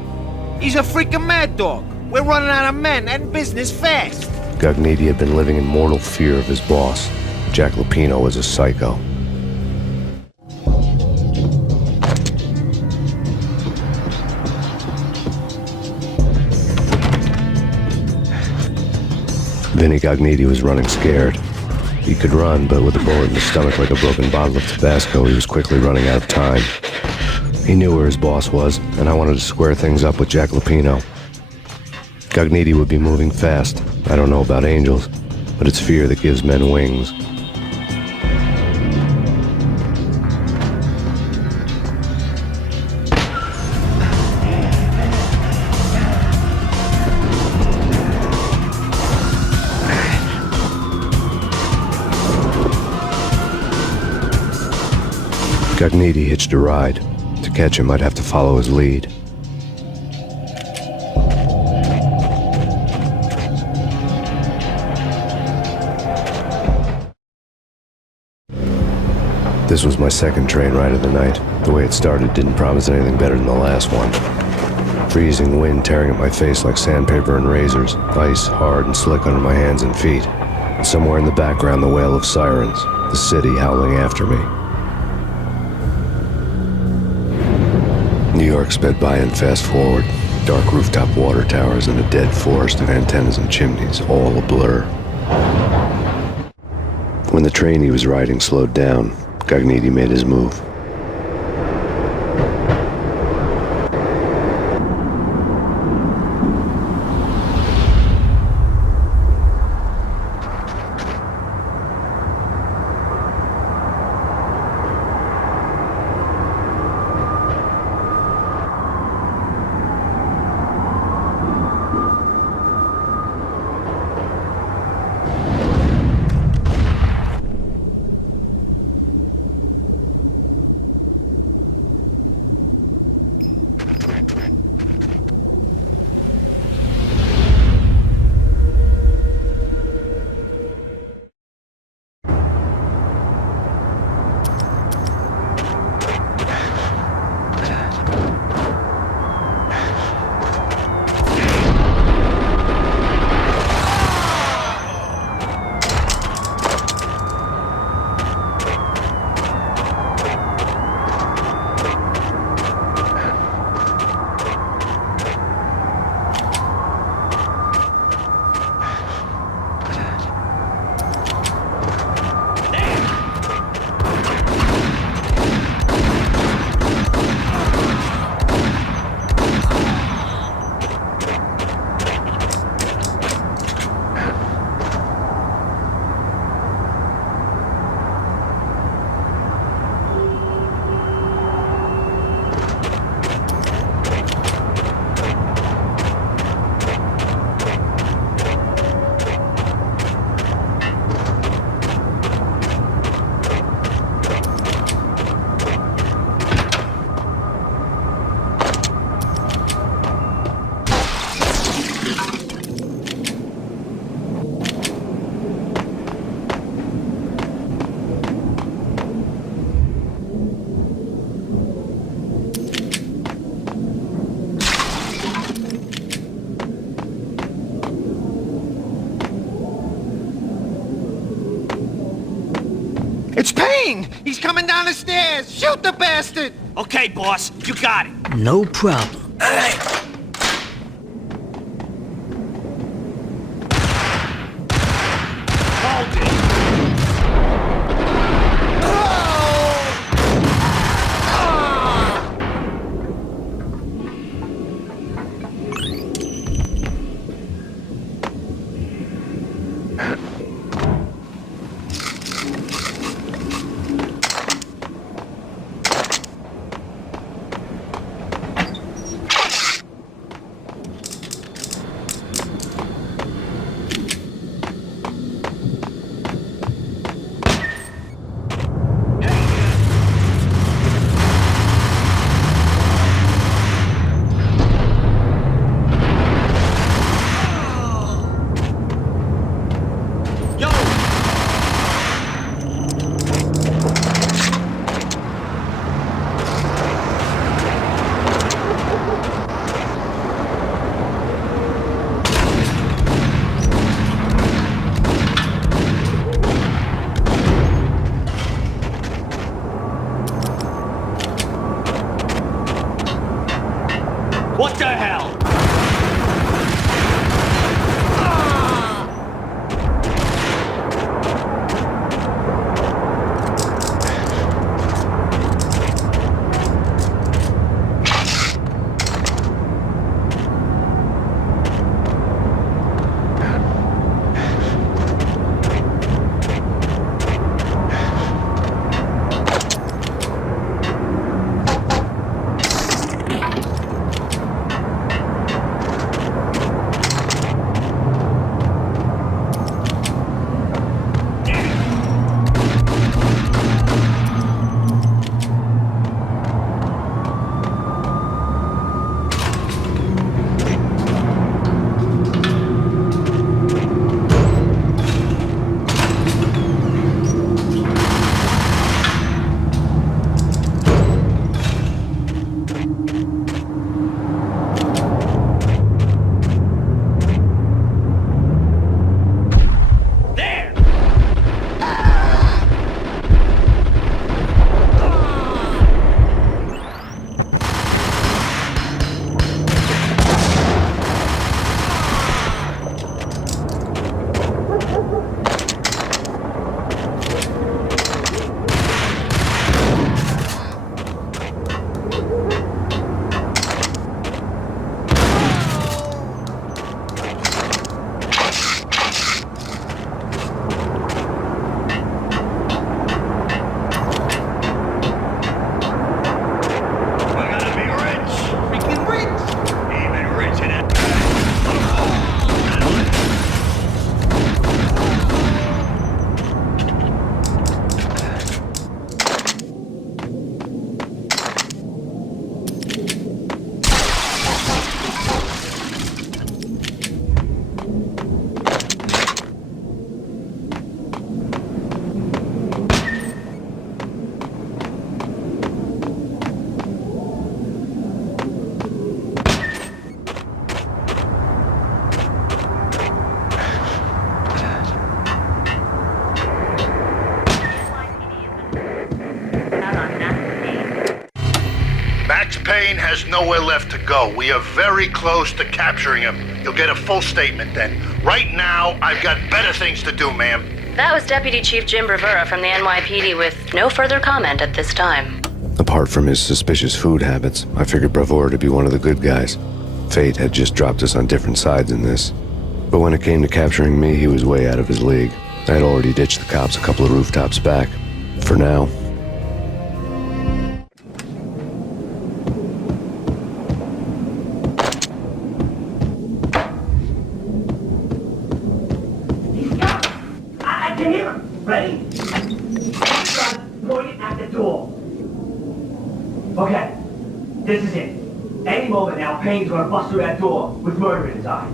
He's a freaking mad dog. We're running out of men and business fast. Gognitti had been living in mortal fear of his boss. Jack Lupino was a psycho. Vinny Gognitti was running scared. He could run, but with a bullet in his stomach like a broken bottle of Tabasco, he was quickly running out of time. He knew where his boss was, and I wanted to square things up with Jack Lupino. Gognitti would be moving fast. I don't know about angels, but it's fear that gives men wings. Gognitti hitched a ride. To catch him, I'd have to follow his lead. This was my second train ride of the night. The way it started didn't promise anything better than the last one. Freezing wind tearing at my face like sandpaper and razors, ice hard and slick under my hands and feet. And somewhere in the background, the wail of sirens, the city howling after me. New York sped by in fast forward. Dark rooftop water towers and a dead forest of antennas and chimneys, all a blur. When the train he was riding slowed down, Gognitti made his move. Payne! He's coming down the stairs! Shoot the bastard! Okay, boss, you got it. No problem. Hold it. What the hell? Payne has nowhere left to go. We are very close to capturing him. You'll get a full statement then. Right now, I've got better things to do, ma'am. That was Deputy Chief Jim Rivera from the NYPD with no further comment at this time. Apart from his suspicious food habits, I figured Bravura to be one of the good guys. Fate had just dropped us on different sides in this. But when it came to capturing me, he was way out of his league. I had already ditched the cops a couple of rooftops back. For now. I can hear him. Ready? Point it at the door. Okay, this is it. Any moment now, Payne's gonna bust through that door with murder in his eye.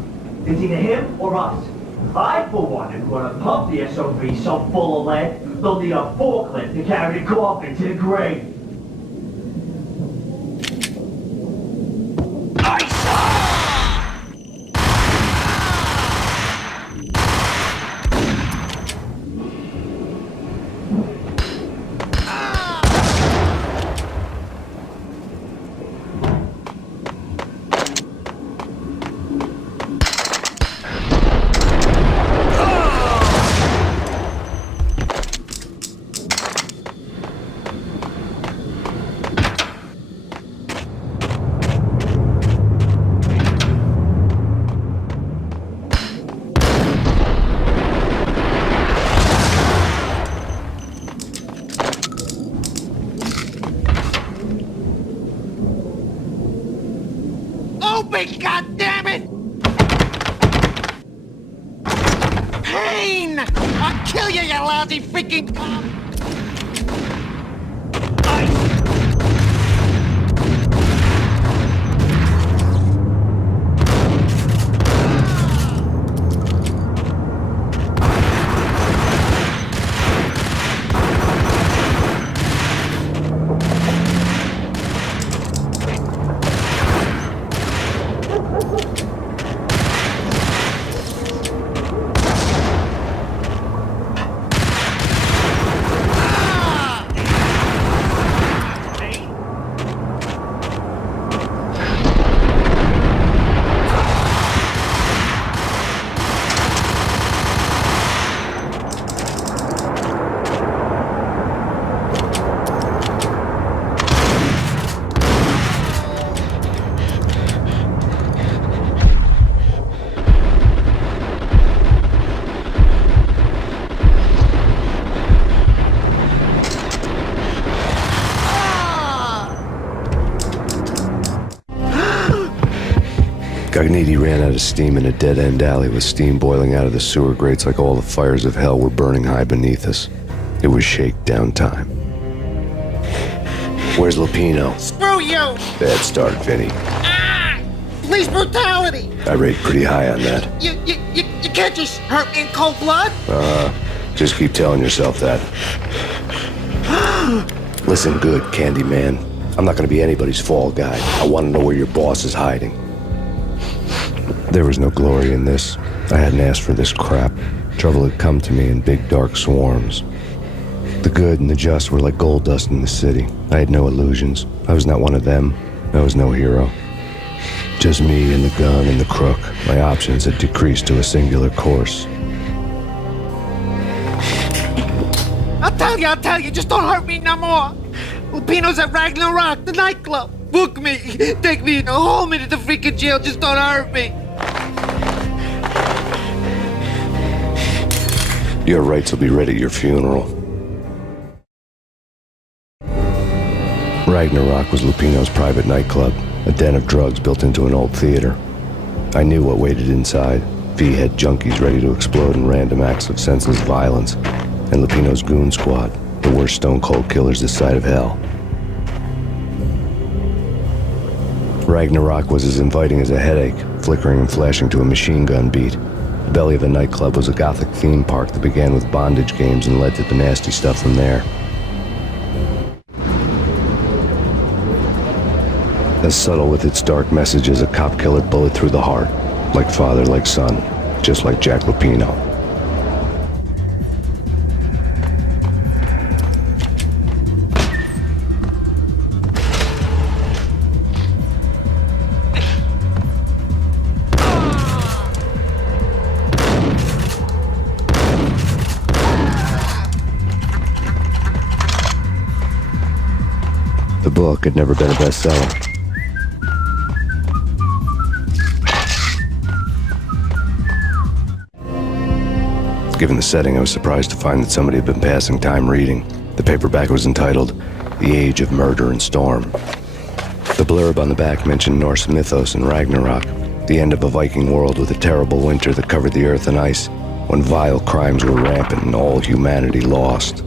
It's either him or us. I, for one, am gonna pump the SOV so full of lead, they'll need a forklift to carry the coffin to the grave. me, goddammit! Payne! I'll kill you, you lousy freaking cop! Cogniti ran out of steam in a dead-end alley with steam boiling out of the sewer grates like all the fires of hell were burning high beneath us. It was shakedown time. Where's Lupino? Screw you! Bad start, Vinny. Police brutality! I rate pretty high on that. You can't just hurt me in cold blood? Just keep telling yourself that. Listen good, Candyman. I'm not gonna be anybody's fall guy. I want to know where your boss is hiding. There was no glory in this. I hadn't asked for this crap. Trouble had come to me in big dark swarms. The good and the just were like gold dust in the city. I had no illusions. I was not one of them. I was no hero. Just me and the gun and the crook. My options had decreased to a singular course. I'll tell you, just don't hurt me no more. Lupino's at Ragnarok, the nightclub. Book me, take me, hold me to the freaking jail, just don't hurt me. Your rights will be ready at your funeral. Ragnarok was Lupino's private nightclub, a den of drugs built into an old theater. I knew what waited inside. V-head junkies ready to explode in random acts of senseless violence. And Lupino's goon squad, the worst stone-cold killers this side of hell. Ragnarok was as inviting as a headache, flickering and flashing to a machine gun beat. The belly of the nightclub was a gothic theme park that began with bondage games and led to the nasty stuff from there. As subtle with its dark message as a cop killer bullet through the heart. Like father, like son, just like Jack Lupino. The book had never been a bestseller. Given the setting, I was surprised to find that somebody had been passing time reading. The paperback was entitled, The Age of Murder and Storm. The blurb on the back mentioned Norse mythos and Ragnarok, the end of a Viking world with a terrible winter that covered the earth in ice, when vile crimes were rampant and all humanity lost.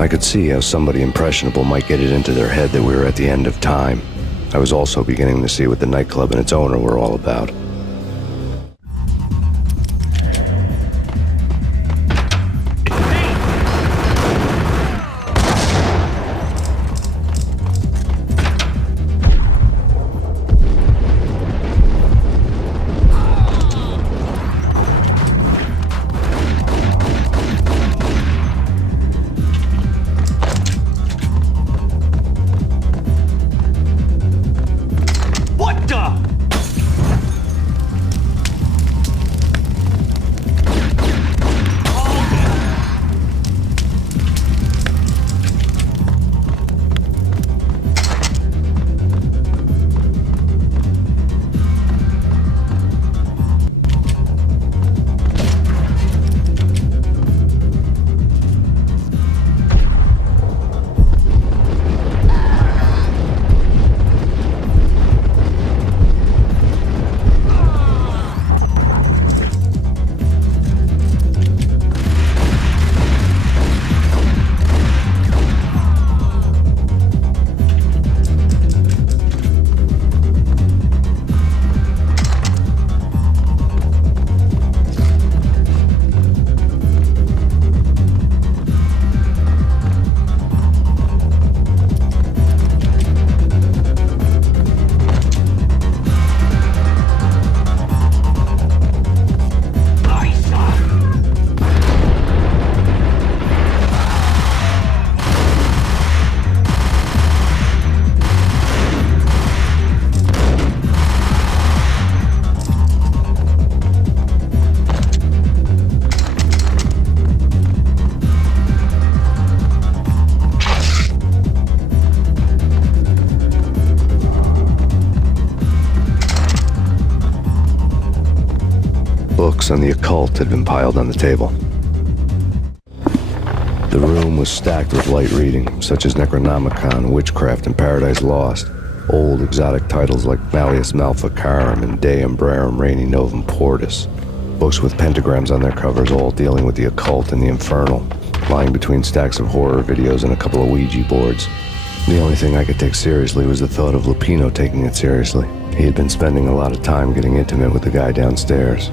I could see how somebody impressionable might get it into their head that we were at the end of time. I was also beginning to see what the nightclub and its owner were all about. books on the occult had been piled on the table. The room was stacked with light reading, such as Necronomicon, Witchcraft, and Paradise Lost. Old exotic titles like Malleus Maleficarum and De Umbrarum Reini Novum Portus. Books with pentagrams on their covers, all dealing with the occult and the infernal, lying between stacks of horror videos and a couple of Ouija boards. The only thing I could take seriously was the thought of Lupino taking it seriously. He had been spending a lot of time getting intimate with the guy downstairs.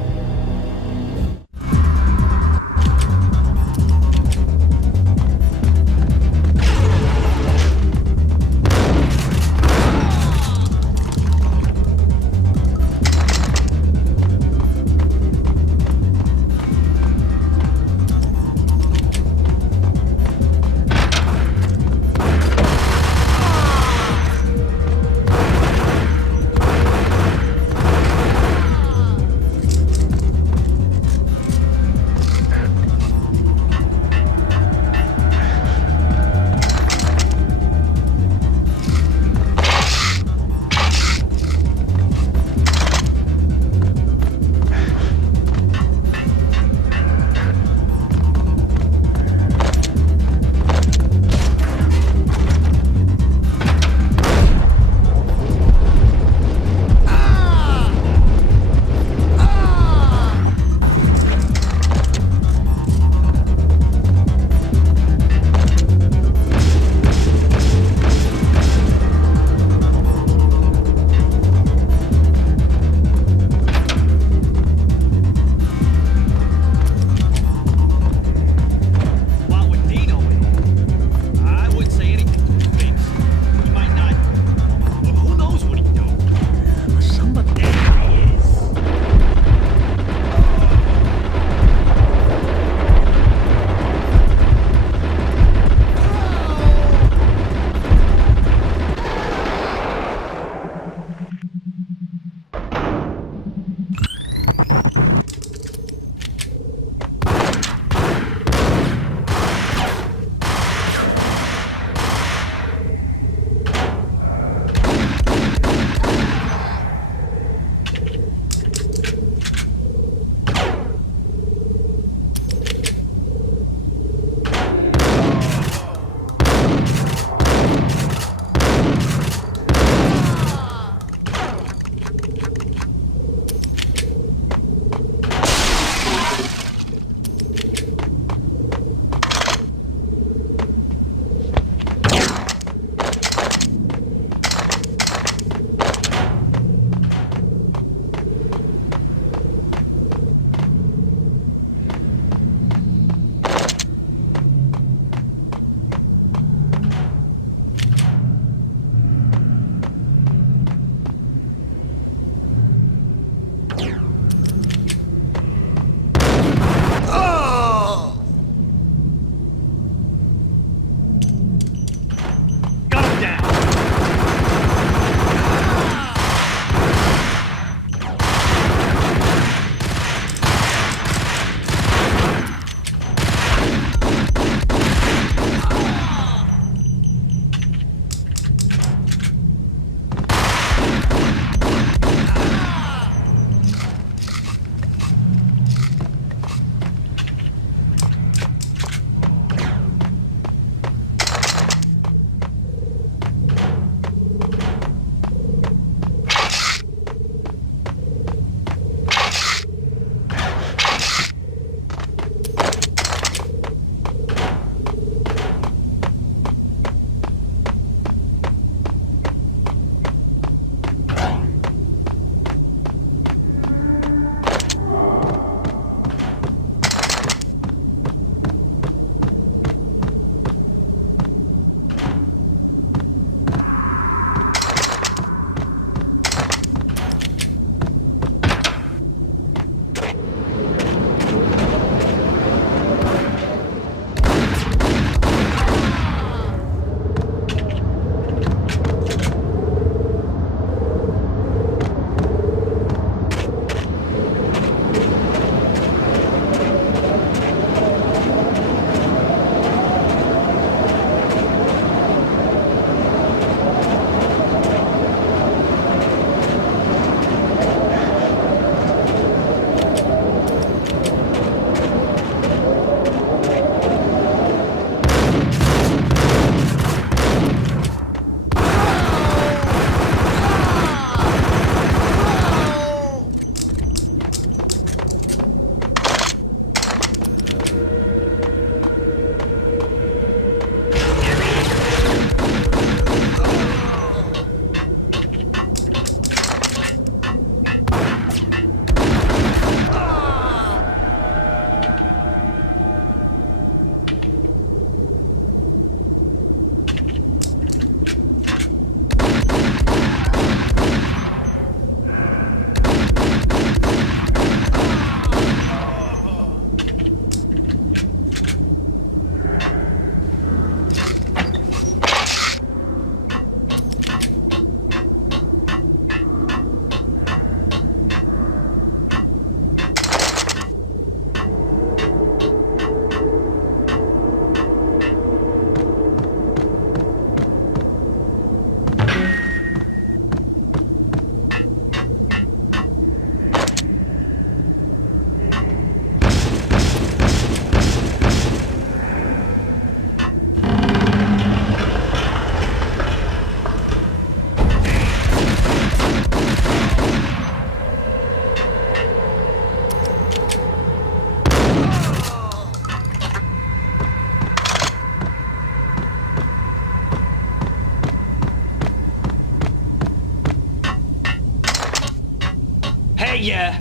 Hey, yeah.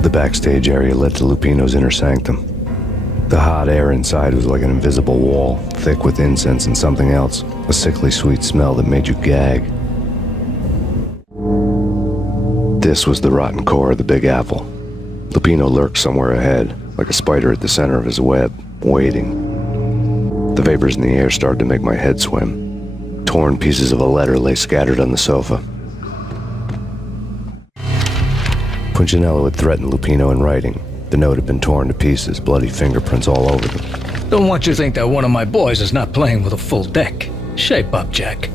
The backstage area led to Lupino's inner sanctum. The hot air inside was like an invisible wall, thick with incense and something else, a sickly sweet smell that made you gag. This was the rotten core of the Big Apple. Lupino lurked somewhere ahead, like a spider at the center of his web, waiting. The vapors in the air started to make my head swim. Torn pieces of a letter lay scattered on the sofa. Punchinello had threatened Lupino in writing. The note had been torn to pieces, bloody fingerprints all over them. Don't want you to think that one of my boys is not playing with a full deck. Shape up, Jack.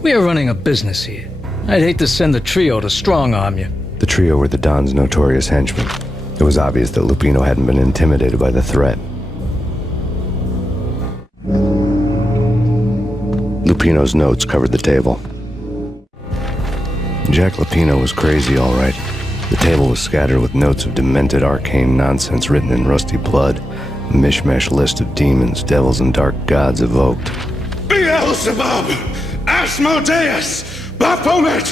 We are running a business here. I'd hate to send the trio to strong-arm you. The trio were the Don's notorious henchmen. It was obvious that Lupino hadn't been intimidated by the threat. Lupino's notes covered the table. Jack Lupino was crazy, all right. The table was scattered with notes of demented arcane nonsense written in rusty blood, a mishmash list of demons, devils, and dark gods evoked. Beelzebub, Asmodeus, Baphomet,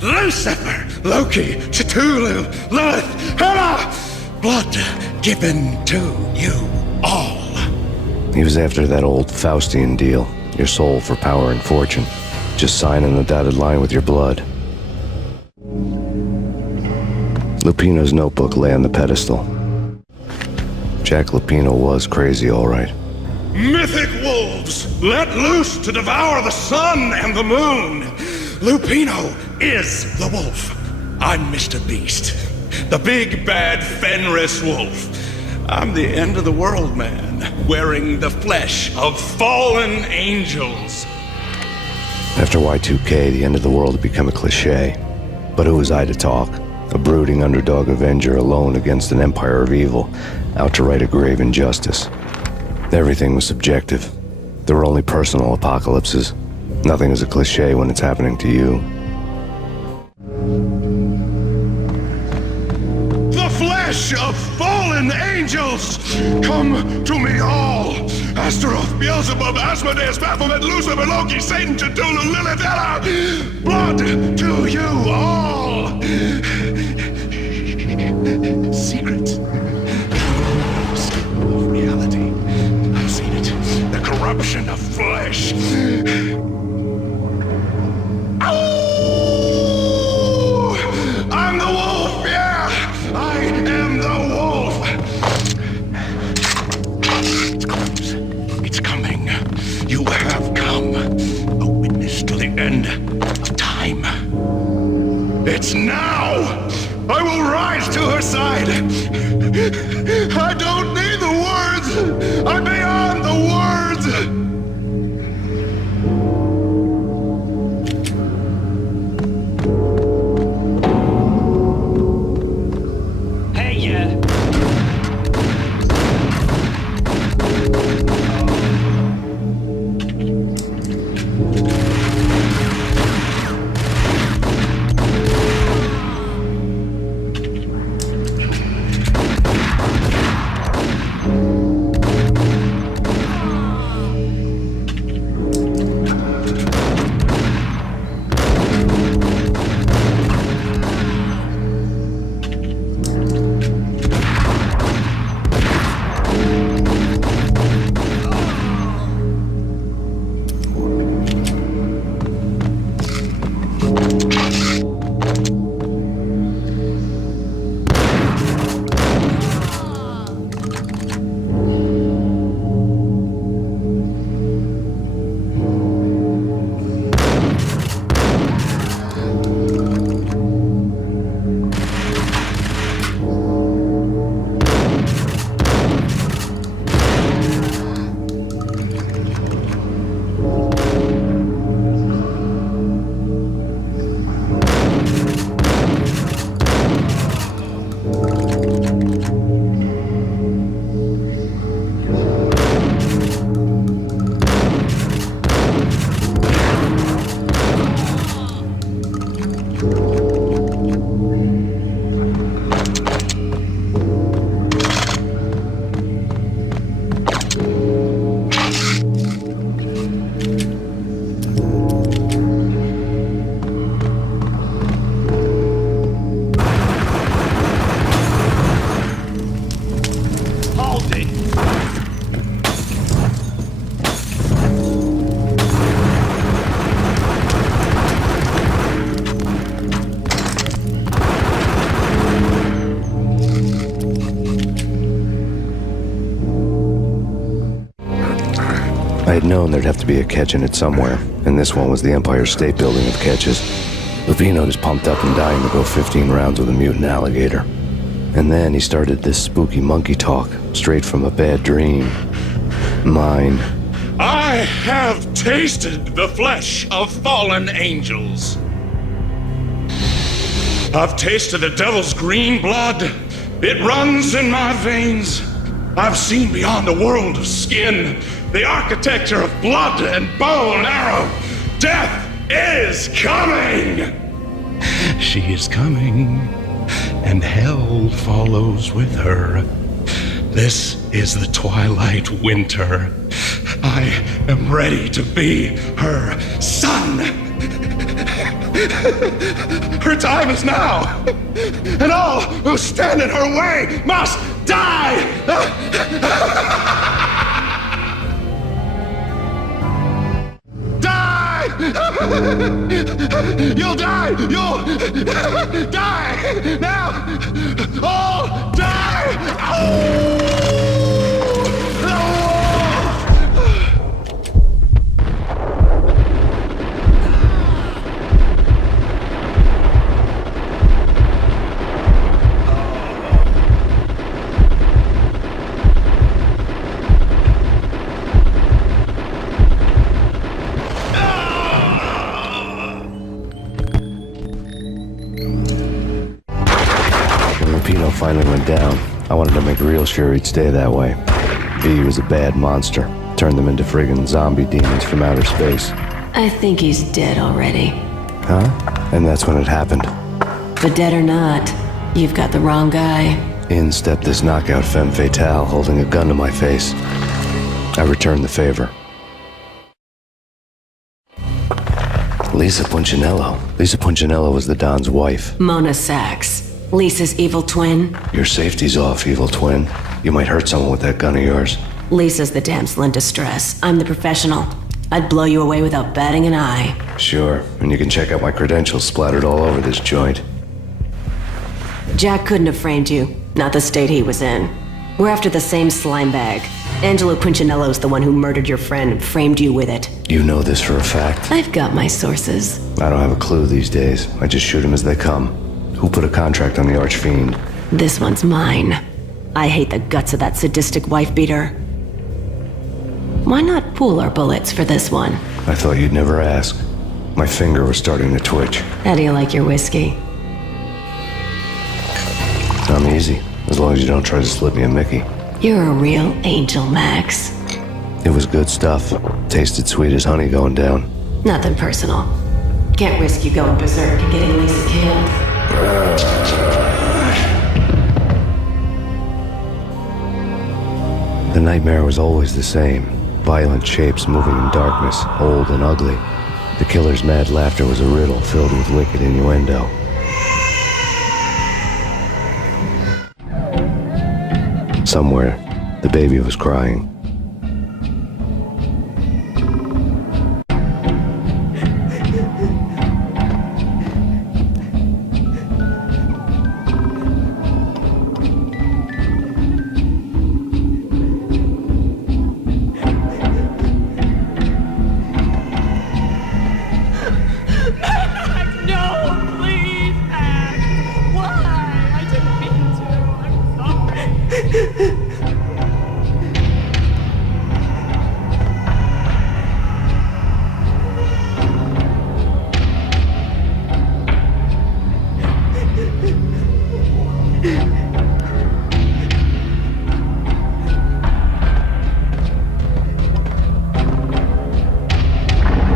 Lucifer, Loki, Cthulhu, Lilith, Hela, blood given to you all. He was after that old Faustian deal, your soul for power and fortune. Just sign on the dotted line with your blood. Lupino's notebook lay on the pedestal. Jack Lupino was crazy, all right. Mythic wolves, let loose to devour the sun and the moon. Lupino is the wolf. I'm Mr. Beast, the big bad Fenris wolf. I'm the end of the world man, wearing the flesh of fallen angels. After Y2K, the end of the world had become a cliche. But who was I to talk? A brooding underdog avenger alone against an empire of evil, out to right a grave injustice. Everything was subjective. There were only personal apocalypses. Nothing is a cliche when it's happening to you. The flesh of fallen angels! Come to me all! Astaroth, Beelzebub, Asmodeus, Baphomet, Lucifer, Loki, Satan, Cthulhu, Lilith, Hela! Blood to you all! Secret. Of reality. I've seen it. The corruption of flesh. Oh! I'm the wolf, yeah! I am the wolf! It's close. It's coming. You have come. A witness to the end of time. It's now! I will rise to her side! I don't need the words! I'm beyond the words! Hey, yeah. I had known there'd have to be a catch in it somewhere, and this one was the Empire State Building of catches. Lupino was pumped up and dying to go 15 rounds with a mutant alligator. And then he started this spooky monkey talk, straight from a bad dream. Mine. I have tasted the flesh of fallen angels. I've tasted the devil's green blood. It runs in my veins. I've seen beyond the world of skin, the architecture of blood and bow and arrow. Death is coming! She is coming, and hell follows with her. This is the twilight winter. I am ready to be her son. Her time is now, and all who stand in her way must die! Die! You'll die! You'll die! Now! All die! Finally went down. I wanted to make real sure he'd stay that way. V was a bad monster. Turned them into friggin' zombie demons from outer space. I think he's dead already. Huh? And that's when it happened. But dead or not, you've got the wrong guy. In stepped this knockout femme fatale, holding a gun to my face. I returned the favor. Lisa Punchinello. Lisa Punchinello was the Don's wife. Mona Sachs. Lisa's evil twin. Your safety's off, evil twin. You might hurt someone with that gun of yours. Lisa's the damsel in distress. I'm the professional. I'd blow you away without batting an eye. Sure, and you can check out my credentials splattered all over this joint. Jack couldn't have framed you. Not the state he was in. We're after the same slime bag. Angelo Punchinello's the one who murdered your friend and framed you with it. You know this for a fact. I've got my sources. I don't have a clue these days. I just shoot them as they come. Who put a contract on the Archfiend? This one's mine. I hate the guts of that sadistic wife-beater. Why not pool our bullets for this one? I thought you'd never ask. My finger was starting to twitch. How do you like your whiskey? I'm easy, as long as you don't try to slip me a Mickey. You're a real angel, Max. It was good stuff. Tasted sweet as honey going down. Nothing personal. Can't risk you going berserk and getting Lisa killed. The nightmare was always the same. Violent shapes moving in darkness, old and ugly. The killer's mad laughter was a riddle filled with wicked innuendo. Somewhere, the baby was crying.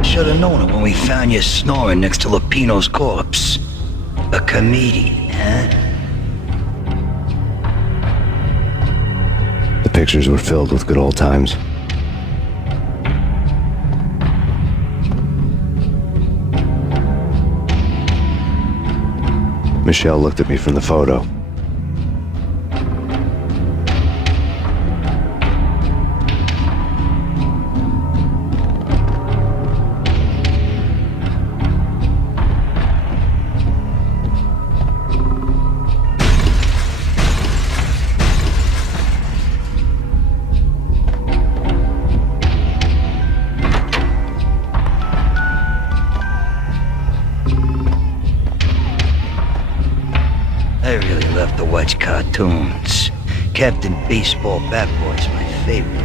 Should have known it when we found you snoring next to Lupino's corpse. A comedian, huh? The pictures were filled with good old times. Michelle looked at me from the photo. watch cartoons. Captain Baseball Bat Boy's my favorite.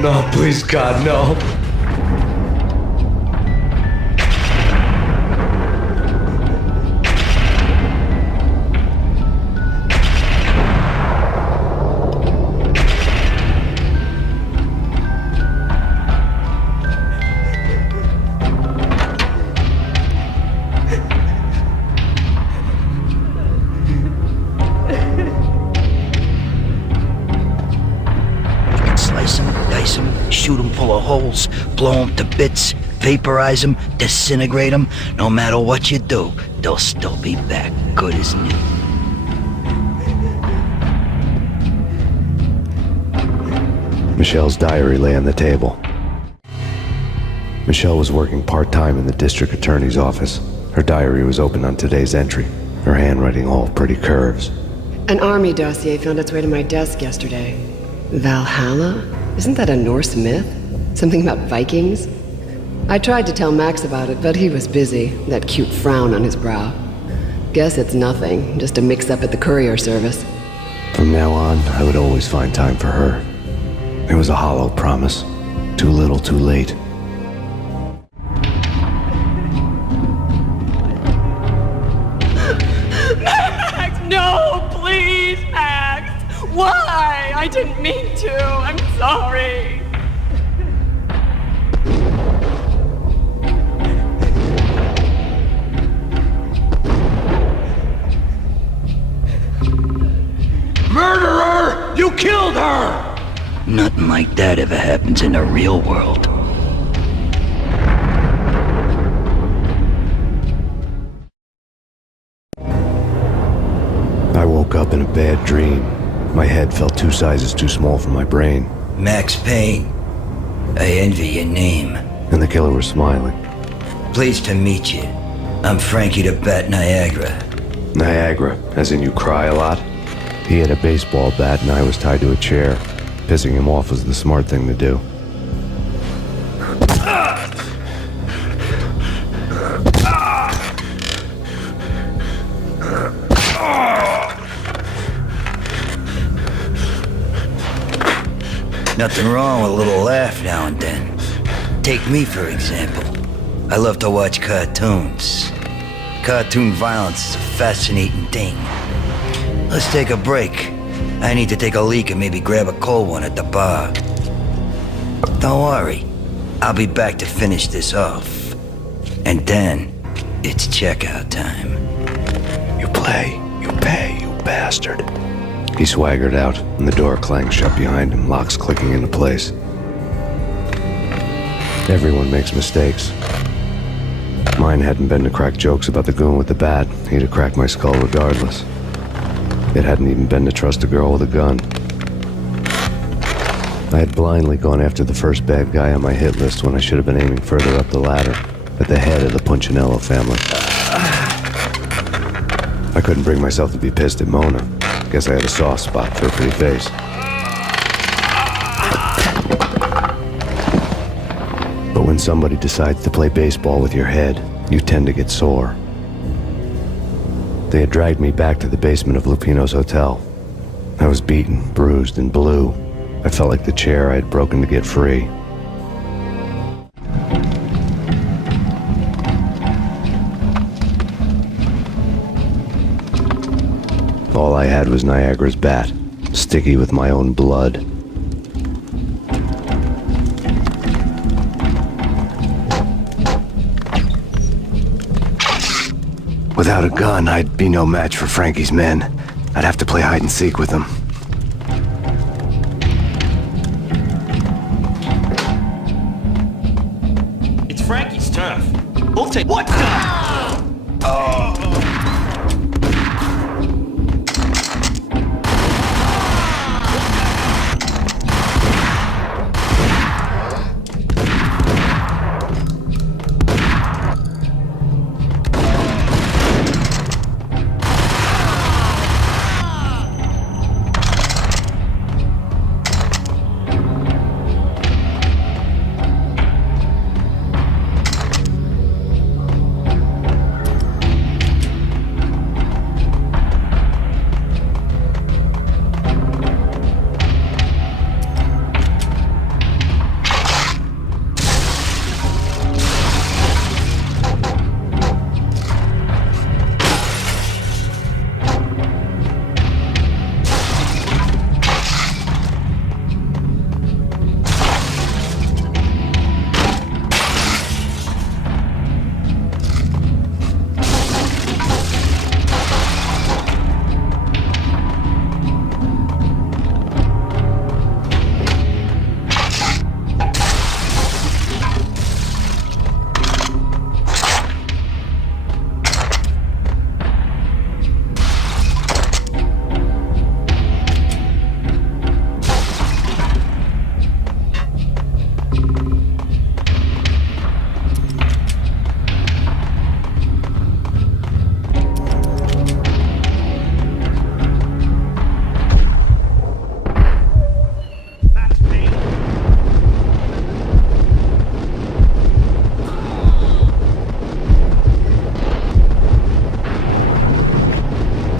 No, please, God, no. Shoot them full of holes, blow them to bits, vaporize them, disintegrate them. No matter what you do, they'll still be back good as new. Michelle's diary lay on the table. Michelle was working part-time in the district attorney's office. Her diary was open on today's entry, her handwriting all pretty curves. An army dossier found its way to my desk yesterday. Valhalla? Isn't that a Norse myth? Something about Vikings? I tried to tell Max about it, but he was busy, that cute frown on his brow. Guess it's nothing, just a mix-up at the courier service. From now on, I would always find time for her. It was a hollow promise. Too little, too late. Max, no, please, Max. Why? I didn't mean to. I'm sorry. Murderer! You killed her! Nothing like that ever happens in the real world. I woke up in a bad dream. My head felt 2 sizes too small for my brain. Max Payne. I envy your name. And the killer was smiling. Pleased to meet you. I'm Frankie the Bat Niagara. Niagara, as in you cry a lot? He had a baseball bat and I was tied to a chair. Pissing him off was the smart thing to do. Nothing wrong with a little laugh now and then. Take me, for example. I love to watch cartoons. Cartoon violence is a fascinating thing. Let's take a break. I need to take a leak and maybe grab a cold one at the bar. Don't worry. I'll be back to finish this off. And then, it's checkout time. You play, you pay, you bastard. He swaggered out, and the door clanged shut behind him, locks clicking into place. Everyone makes mistakes. Mine hadn't been to crack jokes about the goon with the bat. He'd have cracked my skull regardless. It hadn't even been to trust a girl with a gun. I had blindly gone after the first bad guy on my hit list when I should have been aiming further up the ladder, at the head of the Punchinello family. I couldn't bring myself to be pissed at Mona. Guess I had a soft spot for a pretty face. But when somebody decides to play baseball with your head, you tend to get sore. They had dragged me back to the basement of Lupino's hotel. I was beaten, bruised, and blue. I felt like the chair I had broken to get free. All I had was Niagara's bat, sticky with my own blood. Without a gun, I'd be no match for Frankie's men. I'd have to play hide and seek with them. It's Frankie's turf. We'll take... What the? Oh.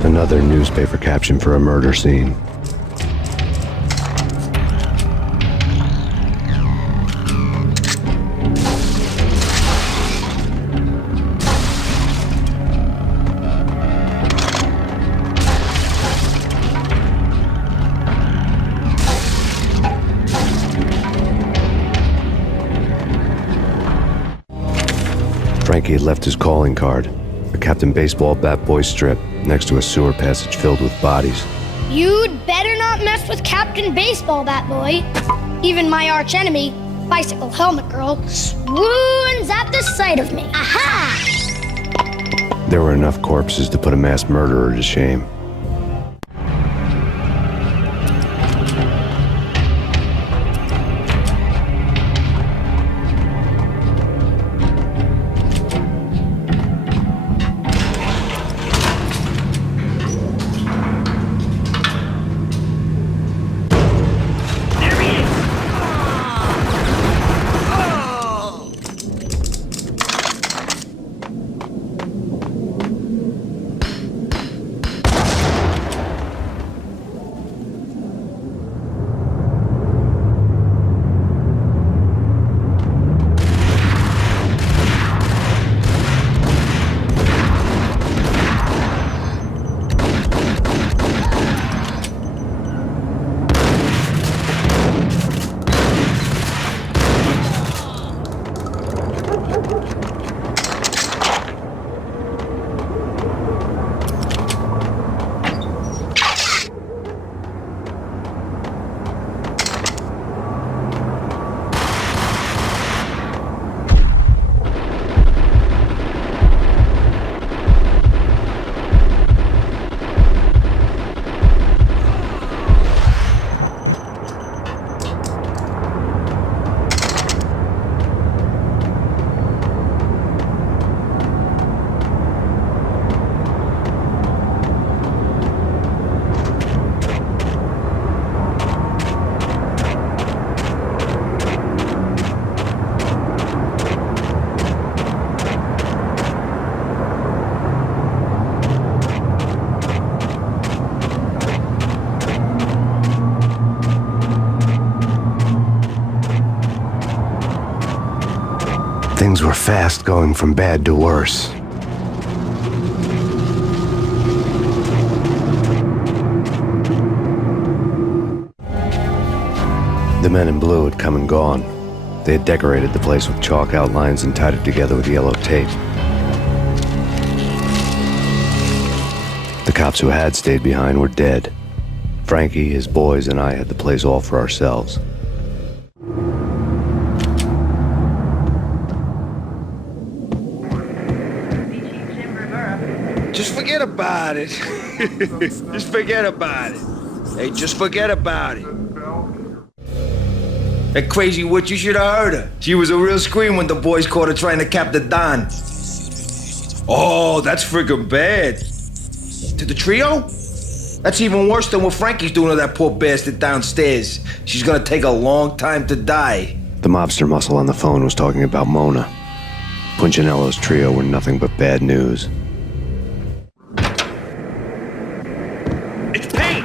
Another newspaper caption for a murder scene. Frankie had left his calling card, a Captain Baseball bat boy strip, next to a sewer passage filled with bodies. You'd better not mess with Captain Baseball Bat Boy. Even my archenemy, Bicycle Helmet Girl, swoons at the sight of me. Aha! There were enough corpses to put a mass murderer to shame. Things were fast going from bad to worse. The men in blue had come and gone. They had decorated the place with chalk outlines and tied it together with yellow tape. The cops who had stayed behind were dead. Frankie, his boys, and I had the place all for ourselves. Just forget about it. Just forget about it. Hey, just forget about it. That crazy witch, you should have heard her. She was a real scream when the boys caught her trying to cap the Don. Oh, that's friggin' bad. To the trio? That's even worse than what Frankie's doing to that poor bastard downstairs. She's gonna take a long time to die. The mobster muscle on the phone was talking about Mona. Punchinello's trio were nothing but bad news. It's Payne!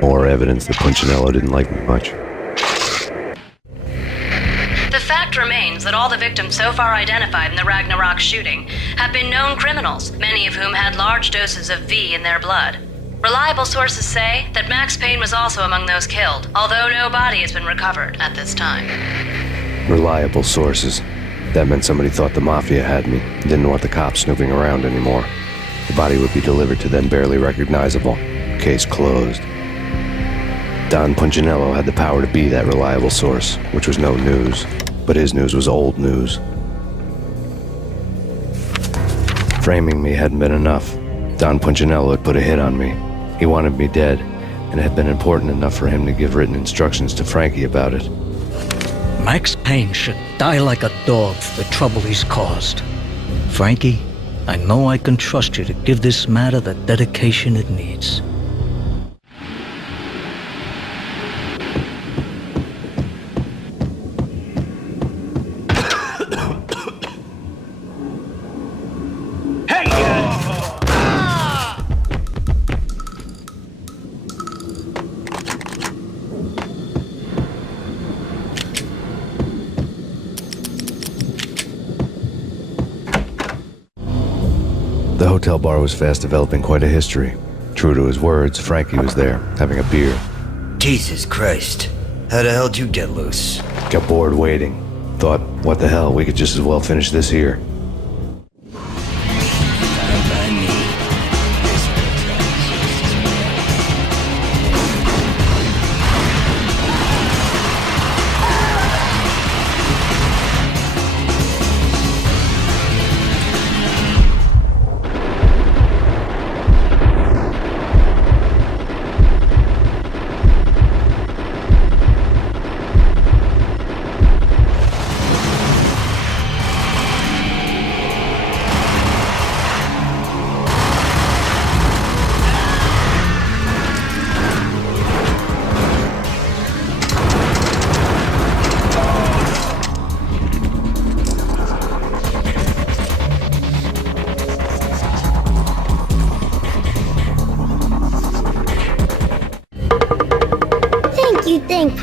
More evidence that Punchinello didn't like me much. The fact remains that all the victims so far identified in the Ragnarok shooting have been known criminals, many of whom had large doses of V in their blood. Reliable sources say that Max Payne was also among those killed, although no body has been recovered at this time. Reliable sources. That meant somebody thought the Mafia had me, didn't want the cops snooping around anymore. The body would be delivered to them barely recognizable. Case closed. Don Punchinello had the power to be that reliable source, which was no news. But his news was old news. Framing me hadn't been enough. Don Punchinello had put a hit on me. He wanted me dead, and it had been important enough for him to give written instructions to Frankie about it. Max Payne should die like a dog for the trouble he's caused. Frankie, I know I can trust you to give this matter the dedication it needs. The hotel bar was fast developing quite a history. True to his words, Frankie was there, having a beer. Jesus Christ. How the hell did you get loose? Got bored waiting. Thought, what the hell, we could just as well finish this here.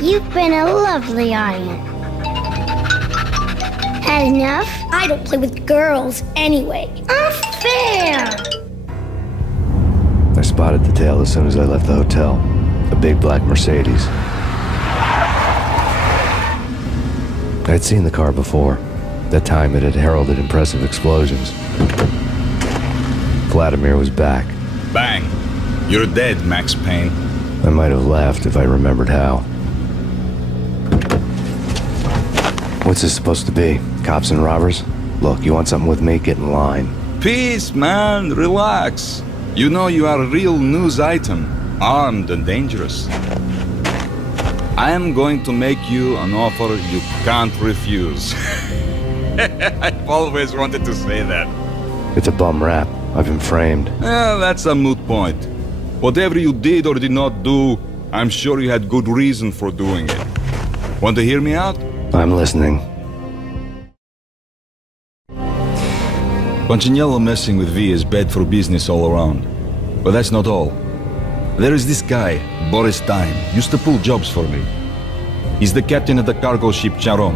You've been a lovely audience. Had enough? I don't play with girls anyway. Unfair! I spotted the tail as soon as I left the hotel. A big black Mercedes. I had seen the car before. That time it had heralded impressive explosions. Vladimir was back. Bang! You're dead, Max Payne. I might have laughed if I remembered how. What's this supposed to be? Cops and robbers? Look, you want something with me? Get in line. Peace, man. Relax. You know you are a real news item. Armed and dangerous. I am going to make you an offer you can't refuse. I've always wanted to say that. It's a bum rap. I've been framed. That's a moot point. Whatever you did or did not do, I'm sure you had good reason for doing it. Want to hear me out? I'm listening. Punchinello messing with V is bad for business all around. But that's not all. There is this guy, Boris Time, used to pull jobs for me. He's the captain of the cargo ship Charon.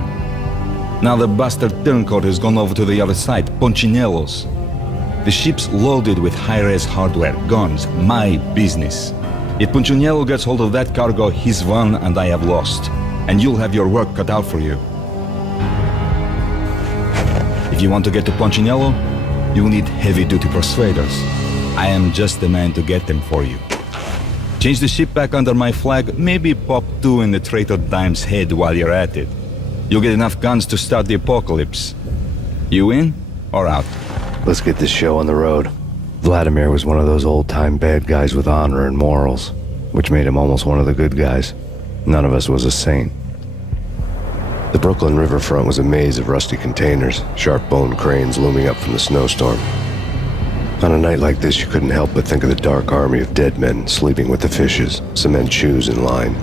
Now the bastard turncoat has gone over to the other side, Punchinello's. The ship's loaded with high-res hardware, guns, my business. If Punchinello gets hold of that cargo, he's won and I have lost. And you'll have your work cut out for you. If you want to get to Punchinello, you'll need heavy-duty persuaders. I am just the man to get them for you. Change the ship back under my flag, maybe pop 2 in the traitor Dime's head while you're at it. You'll get enough guns to start the apocalypse. You in or out? Let's get this show on the road. Vladimir was one of those old-time bad guys with honor and morals, which made him almost one of the good guys. None of us was a saint. The Brooklyn riverfront was a maze of rusty containers, sharp-boned cranes looming up from the snowstorm. On a night like this, you couldn't help but think of the dark army of dead men sleeping with the fishes, cement shoes in line.